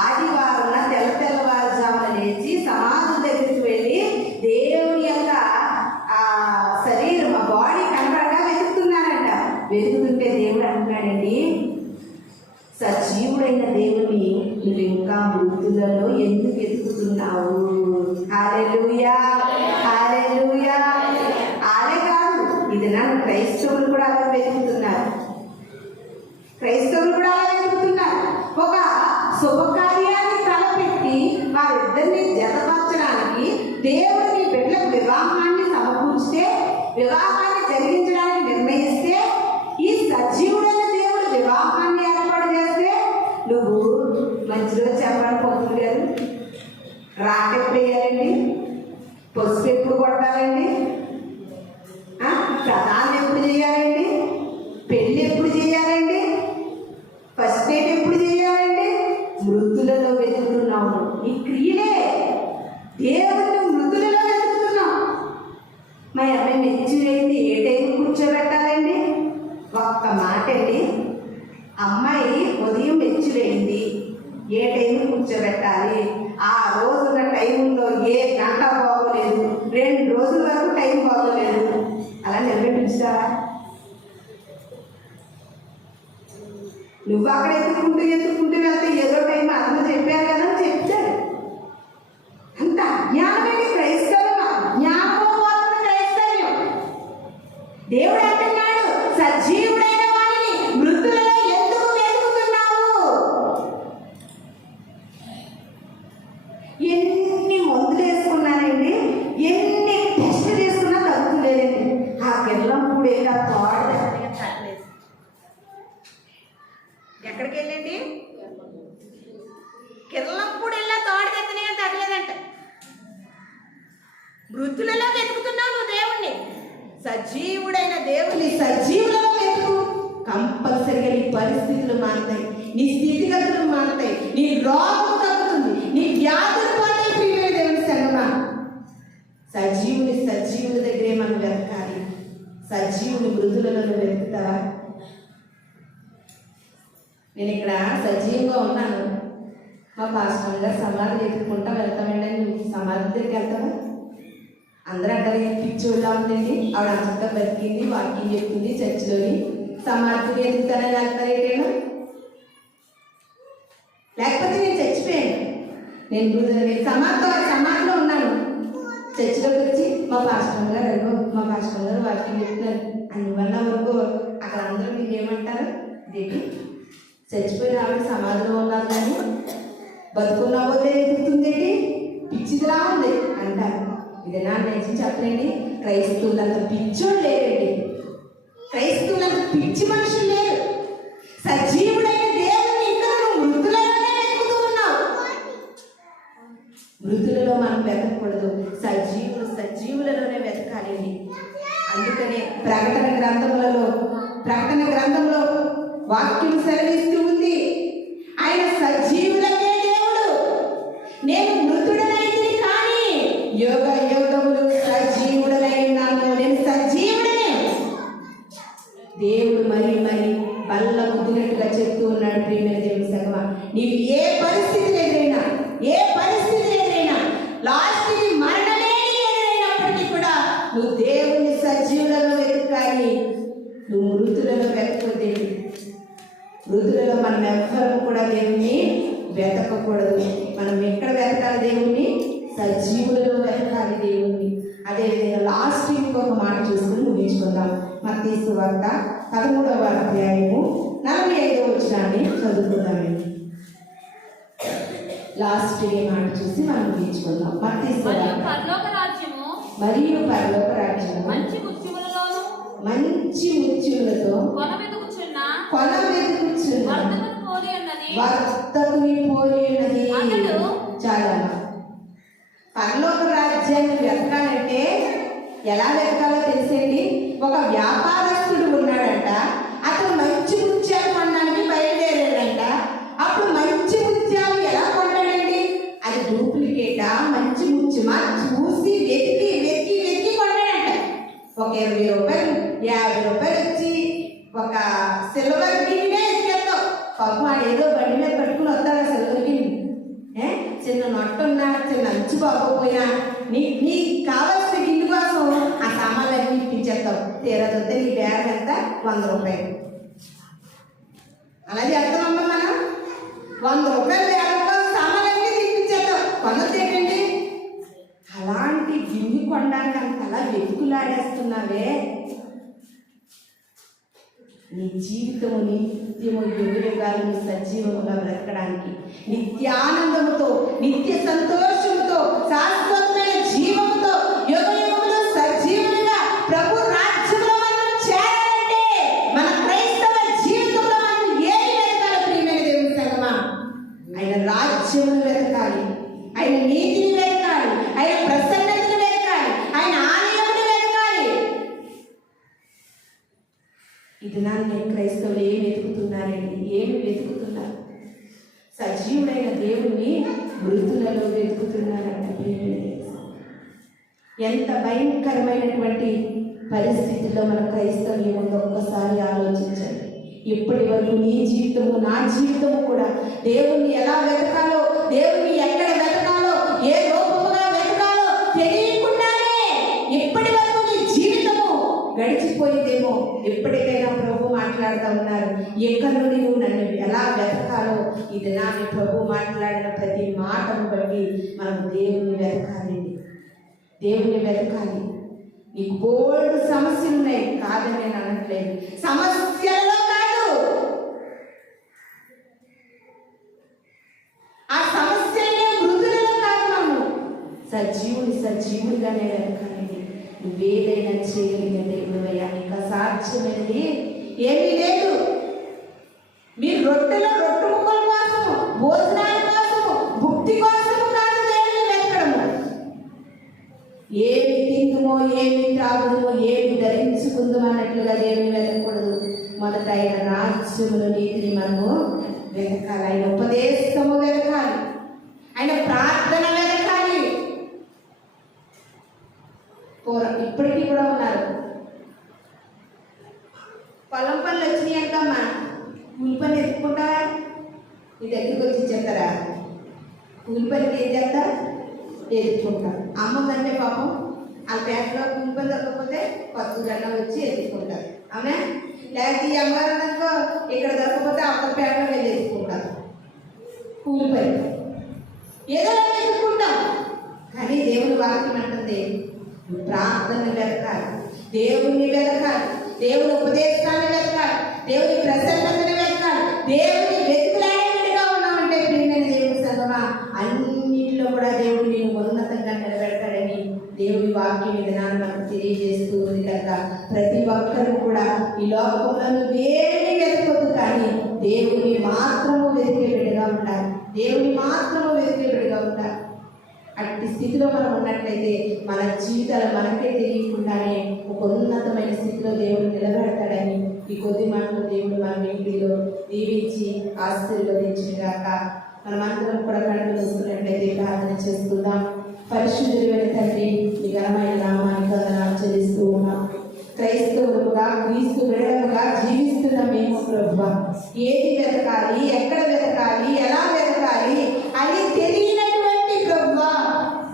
ఆదివారం తెల్లవారుజామున లేచి సమాధి దగ్గరికి వెళ్ళి దేవుని యొక్క శరీరం, ఆ బాడీ కనపడగా వెతుకుతున్నారంట. వెతుకుతుంటే దేవుడు అంటున్నాడండి, సజీవుడైన దేవుని నువ్వు ఇంకా మృతులలో ఎందుకు వెతుకుతున్నావు? హల్లెలూయా, హల్లెలూయా. ఆలే కాదు, ఇది నన్ను క్రైస్తవులు కూడా అలా వెతుకుతున్నారు. ఒక శుభకార్యాన్ని తలపెట్టి వారిద్దరిని జతపరచడానికి దేవుడిని బిడ్డలకు వివాహాన్ని సమకూర్చితే, వివాహాన్ని జరిగించడానికి నిర్ణయిస్తే, ఈ సజీవుడైన దేవుడు వివాహాన్ని ఏర్పాటు చేస్తే నువ్వు మంచిగా చెప్పాలి. పొద్దులు గారు రాట ఎప్పుడు వేయాలండి? పసుపు ఎప్పుడు కొట్టాలండి? ప్రధానం ఎప్పుడు చేయాలండి? పెళ్ళి ఎప్పుడు చేయాలండి? ఫస్ట్ నైట్ ఎప్పుడు చేయాలండి? మృతులలో వెతుకుతున్నావు. ఈ క్రియలే దేవుడిని మృతులలో వెతుకుతున్నావు. మా అమ్మాయి మెచ్యూరైంది, ఏ టైం కూర్చోబెట్టాలండి? ఒక్క మాట అండి, అమ్మాయి ఉదయం మెచ్యూరైంది, ఏ టైం కూర్చోబెట్టాలి? ఆ రోజున టైంలో ఏ గంట బాగోలేదు, 2 రోజుల వరకు టైం బాగోలేదు, అలా నిలబెట్టించావా? నువ్వు అక్కడ ఎత్తుకుంటూ వెళ్తే ఏదో టైం అతను చెప్పారు కదా చెప్తాడు. అంత అజ్ఞానమేంటి క్రైస్తవ్యం? జ్ఞానపోతున్న క్రైస్తవ్యం. దేవుడు అంటున్నాడు, సజీవుడైన వాడిని మృతులలో ఎందుకు వెతుకుతున్నావు? ఎన్ని మందులు వేసుకున్నానండి, ఎన్ని టెస్ట్ చేసుకున్నా తగ్గులేదండి. ఆ బెల్లం కూడా ఇలా తోడలేదు. ఎక్కడికి వెళ్ళండి? కిర్లంపూడి వెళ్ళా తోడదెత్తనే తగ్గలేదంట. మృతులలో వెతుకుతున్నావు నువ్వు దేవుణ్ణి. సజీవుడైన దేవుని సజీవులలో వెతుకు. కంపల్సరిగా నీ పరిస్థితులు మారుతాయి, నీ స్థితిగతులు మారుతాయి, నీ రోగం తగ్గుతుంది, నీ వ్యాధులు పోతాయి. ప్రియమైన దేవుని సంగమా, సజీవుని దగ్గరే మనం వెతకాలి. సజీవుని మృతులలో వెతుకుతావా? నేను ఇక్కడ సజీవంగా ఉన్నాను, మా పాస్టర్ గారు సమాధి వెతుక్కుంటా వెళ్తామండి. నువ్వు సమాధి దగ్గరికి వెళ్తావా? అందరూ అంటారు పిచ్చోళ్ళ ఉందండి, ఆవిడ అంతా బతికింది, వాకింగ్ చెప్తుంది చర్చిలోని, సమాధికి ఎదుగుతానని వెళ్తారు ఏంటైనా. లేకపోతే నేను చచ్చిపోయాను, నేను సమాధిలో ఉన్నాను. చర్చిలోకి వచ్చి మా పాస్టర్ గారు వాకింగ్ చెప్తున్నారు అని వల్ల వరకు అక్కడ అందరూ మీరు ఏమంటారు, ఇదేంటి చచ్చిపోయిన ఆవిడ సమాధిలో ఉన్నారు కానీ బతుకున్న పోతే ఎదుగుతుందేంటి, పిచ్చిదిలా ఉంది అంటారు. ఇది నా నిజం చెప్పలేండి, క్రైస్తవులంత పిచ్చోళ్ళు లేరండి, క్రైస్తవులంత పిచ్చి మనుషులు లేరు. సజీవుడైన దేవుని ఇంకా మృతులలోనే వెతుకుతూ ఉన్నావు. మృతులలో మనం వెతకూడదు, సజీవులలోనే వెతకాలండి. అందుకనే ప్రకటన గ్రంథంలో వాక్యం సెలవిస్తూ ఉంది, ఆయన సజీవులకే దేవుడు, నేను మృతుడనైతిని కానీ యుగములు సజీవుడనై ఉన్నాను, నేను సజీవుడనే. దేవుడు మరి బల్ల ముద్దినట్టుగా చెప్తూ ఉన్నాడు. ప్రియమైన దేవుని సంగమా, నీవు ఏ పరిస్థితి ఎదురైనా లాస్ట్కి మరణమే ఎదురైనప్పటికీ కూడా నువ్వు దేవుని సజీవులలో వెతకాలి, నువ్వు మృతులలో వెతకొద్దు. మృతులలో మనం ఎవ్వరూ కూడా దేవుణ్ణి వెతకకూడదు. మనం ఎక్కడ వెతకాలి దేవుణ్ణి? సజీవులలో వెతకాలి దేవుణ్ణి. అదేవిధంగా లాస్ట్ ఇంకొక మాట చూసుకుని ముగించుకుందాం. మత్తయి సువార్త 13వ అధ్యాయము 45వ వచనాన్ని చదువుకుందామండి. లాస్ట్ ఏ మాట చూసి మనం ముగించుకుందాం. మత్తయి సువార్త మరియు పరలోక రాజ్యము మంచి ముత్యములతో కొన వెతుకుచున్న వర్తకుని పోలి ఉన్నది. చాలా పరలోక రాజ్యాన్ని వెతకాలంటే ఎలా వెతకాలో తెలిసేది. ఒక వ్యాపారస్తుడు ఉన్నాడంట, అతను మంచి ముత్యాలు కొనడానికి బయలుదేరాడంట. అప్పుడు మంచి ముత్యాలు ఎలా కొన్నాడండి? అది డూప్లికేటా మంచి ముత్యమా చూసి వెతికి కొన్నాడంట. ఒక 20 రూపాయలు 50 రూపాయలు వచ్చి ఒక సిల్వర్ గిన్నె ఎత్తుకెళ్తాం. పాపం వాడు ఏదో బండి మీద పట్టుకుని వస్తాడు. ఆ సిల్వర్ గిన్నె చిన్న నొట్టున్నా చిన్న అంచు బాగోపోయినా నీ కావాల్సిన గిన్నె కోసం ఆ సామాన్లన్నీ ఇప్పించేస్తావు. తీరా చూస్తే నీ బ్యాగ్ ఎంత 100 రూపాయలు. అలా చేస్తామమ్మా మనం. 100 రూపాయలు బ్యాగ్ కోసం సామాన్లన్నీ ఇప్పించేస్తాం. కొనొద్దేటండి. అలాంటి గిన్నె కొనడానికి అంతలా వెతుకులాడేస్తున్నావే. నీ జీవితము నిత్యము యుగయుగాలను సజీవముగా బ్రతకడానికి, నిత్యానందముతో, నిత్య సంతోషముతో, శాశ్వతమైన జీవముతో యుగయుగములు సజీవులుగా ప్రభు రాజ్యంలో మనం చేరాలంటే మన క్రైస్తవ జీవితంలో మనం ఏమి వెతకాలి? ప్రియమైన దేవుని సంగమా, ఆయన రాజ్యమును వెతకాలి, ఆయన నీతిని వెతకాలి, ఆయన ప్రసన్నతను వెతకాలి, ఆయన ఆలయమును వెతకాలి. ఇది నన్ను క్రైస్తవులు ఏమి వెతుకుతున్నారండి? ఏమి వెతుకుతున్నారు? సజీవుడైన దేవుణ్ణి మృతులలో వెతుకుతున్నారంట. ఎంత భయంకరమైనటువంటి పరిస్థితుల్లో మన క్రైస్తవ్యం ఉందో ఒక్కసారి ఆలోచించండి. ఇప్పటి వరకు నీ జీవితము నా జీవితము కూడా దేవుణ్ణి ఎలా వెతకాలో, దేవుణ్ణి ఎక్కడ వెతకాలో, ఏ రూపముగా వెతకాలో తెలియకుండానే ఇప్పటి వరకు నీ జీవితము గడిచిపోయిందేమో. ఎప్పటికైనా ప్రభు మాట్లాడుతూ ఉన్నారు, ఎక్కడి నుండి నువ్వు నన్ను ఎలా వెతకాలో. ఇది నా ప్రభు మాట్లాడిన ప్రతి మాటను బట్టి మనం దేవుణ్ణి వెతకాలండి, దేవుణ్ణి వెతకాలి. నీకు బోల్డ్ సమస్యలు ఉన్నాయి, కాదని నేను అనట్లేదు. సమస్యలలో కాదు, ఆ సమస్యలనే మృదులలో కాదు, మనము సజీవుడిగానే వెతకాలండి. నువ్వేదైనా చేయగలిగిన దేవుడవయ్యా, నీకు అసాధ్యమైనది ఏమీ లేదు. మీరు రొట్టె ముక్కల కోసం, భోజనాల కోసం, భుక్తి కోసం కాదు దేవుని వెతకడము. ఏమి తిందుమో, ఏమి త్రాగుదుమో, ఏమి ధరించుకుందాం అన్నట్లుగా దేవుని వెతకూడదు. మొదట ఆయన రాజ్యమును, నీతిని మనము వెతకాలి. ఆయన ఉపదేశము వెతకాలి, ఆయన ప్రార్థన వెతకాలి. ఇప్పటికీ కూడా ఉన్నారు. పొలం పనులు వచ్చినాయి అంటమ్మా, కూలి పని ఎత్తుకుంటావా? నీ దగ్గరికి వచ్చి చెప్తారా? కూలి పనికి ఏం చేస్తా? ఎత్తుకుంటా. అమ్మందంటే పాపం ఆ ప్యాంట్లో కుంపలు దొరకకపోతే కొత్త గడ్డ వచ్చి ఎత్తుకుంటారు. అవునా? లేకపోతే ఈ అమ్మగారు అనుకో ఇక్కడ దొరకకపోతే అవతల ప్యాంట్లో వెళ్ళి ఎత్తుకుంటారు. కూలిపోయి ఏదో ఎత్తుకుంటాం. కానీ దేవుని వాక్యం అంటుంది ప్రార్థనని వెతకాలి, దేవుణ్ణి వెతకాలి, దేవుని ఉపదేశాన్ని వెతకాలి, దేవుని ప్రసన్నతని వెతకాలి. దేవుని వెతుకులాడేట్టుగా ఉన్నామంటే ప్రియమైన దేవుని సంగమా అన్నింటిలో కూడా దేవుడు నేను ఉన్నతంగా నిలబెడతాడని దేవుని వాక్యం విధానాన్ని మనకు తెలియజేస్తూ ఉంది కనుక ప్రతి ఒక్కరూ కూడా ఈ లోకంలో నువ్వేమి వెతకొద్దు, కానీ దేవుని మాత్రము వెతికే బిడ్డగా ఉండాలి. దేవుని మాత్రము వెతికే బిడ్డగా ఉండాలి. అట్టి స్థితిలో మనం ఉన్నట్లయితే మన జీవితాలు మనకే తెలియకుండానే ఒక ఉన్నతమైన స్థితిలో దేవుడు నిలబెడతాడని ఈ కొద్ది మాటలు దేవుడు మన ఇంటిలో దీవించి ఆశీర్వదించినగాక. మనమందరం కూడా కళ్ళు వస్తున్నట్లయితే ప్రార్థన చేసుకుందాం. పరిశుద్ధుడైన తండ్రి, మీ ఘనమైన నామానికి వందనాలు చెల్లిస్తూ ఉన్నాం. క్రైస్తవులుగా క్రీస్తు బిడ్డలుగా జీవిస్తున్న మేము ప్రభువా ఏది వెతకాలి, ఎక్కడ వెతకాలి, ఎలా వెతకాలి అని తెలియనటువంటి ప్రభువా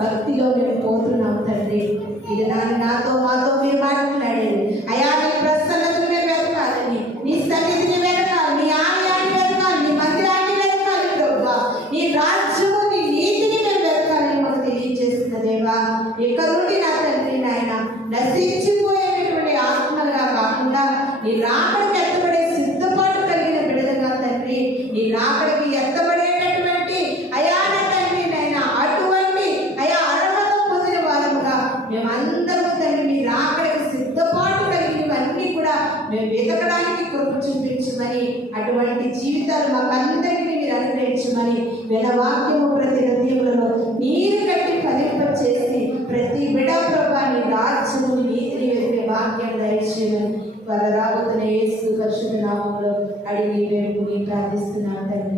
భక్తిలో మేము పోతున్నాం తండ్రి. ఇది నాతో మాతో మీరు మాట్లాడేది అయా నీ ప్రసన్నతను మేము వెతకాలని, నీ సన్నిధిని వెతకాలి, నీ ఆలయాన్ని వెతకాలి, నీ మందిరాన్ని వెతకాలి ప్రభువా, నీ రాజ్యము నీ నీతిని మేము వెతకాలని మాకు తెలియజేస్తున్న దేవా. ఇక నుండి నా తండ్రి నాయన నశించిపోయేటటువంటి ఆత్మలుగా కాకుండా నీ రాకడికి ఎత్తబడే సిద్ధపాటు కలిగిన బిడ్డలుగా తండ్రి, నీ రాకడికి ఎత్తబడేటటువంటి అయా నా తండ్రి నాయన అటువంటి అయా అర్హత పొందిన వారముగా మేమందరూ తండ్రి మీ రాకడికి సిద్ధపాటు కలిగినవన్నీ కూడా మేము వెతకడానికి కృప చూపించమని, అటువంటి జీవితాలు మాకందరికీ మీరు అనుగ్రహించమని, వేదవాక్యము ప్రతి హృదయములలో నీరు కట్టి ఫలింప చేసి ప్రతి బిడ్డ ప్రభా నీ రాజ్యము నీతిని వెతికే వాక్యం దయచేయమని వాళ్ళ రాబోతున్న యేసు పరిశుద్ధ నామములో అడిగి వేడుకుని ప్రార్థిస్తున్నాను తండ్రి.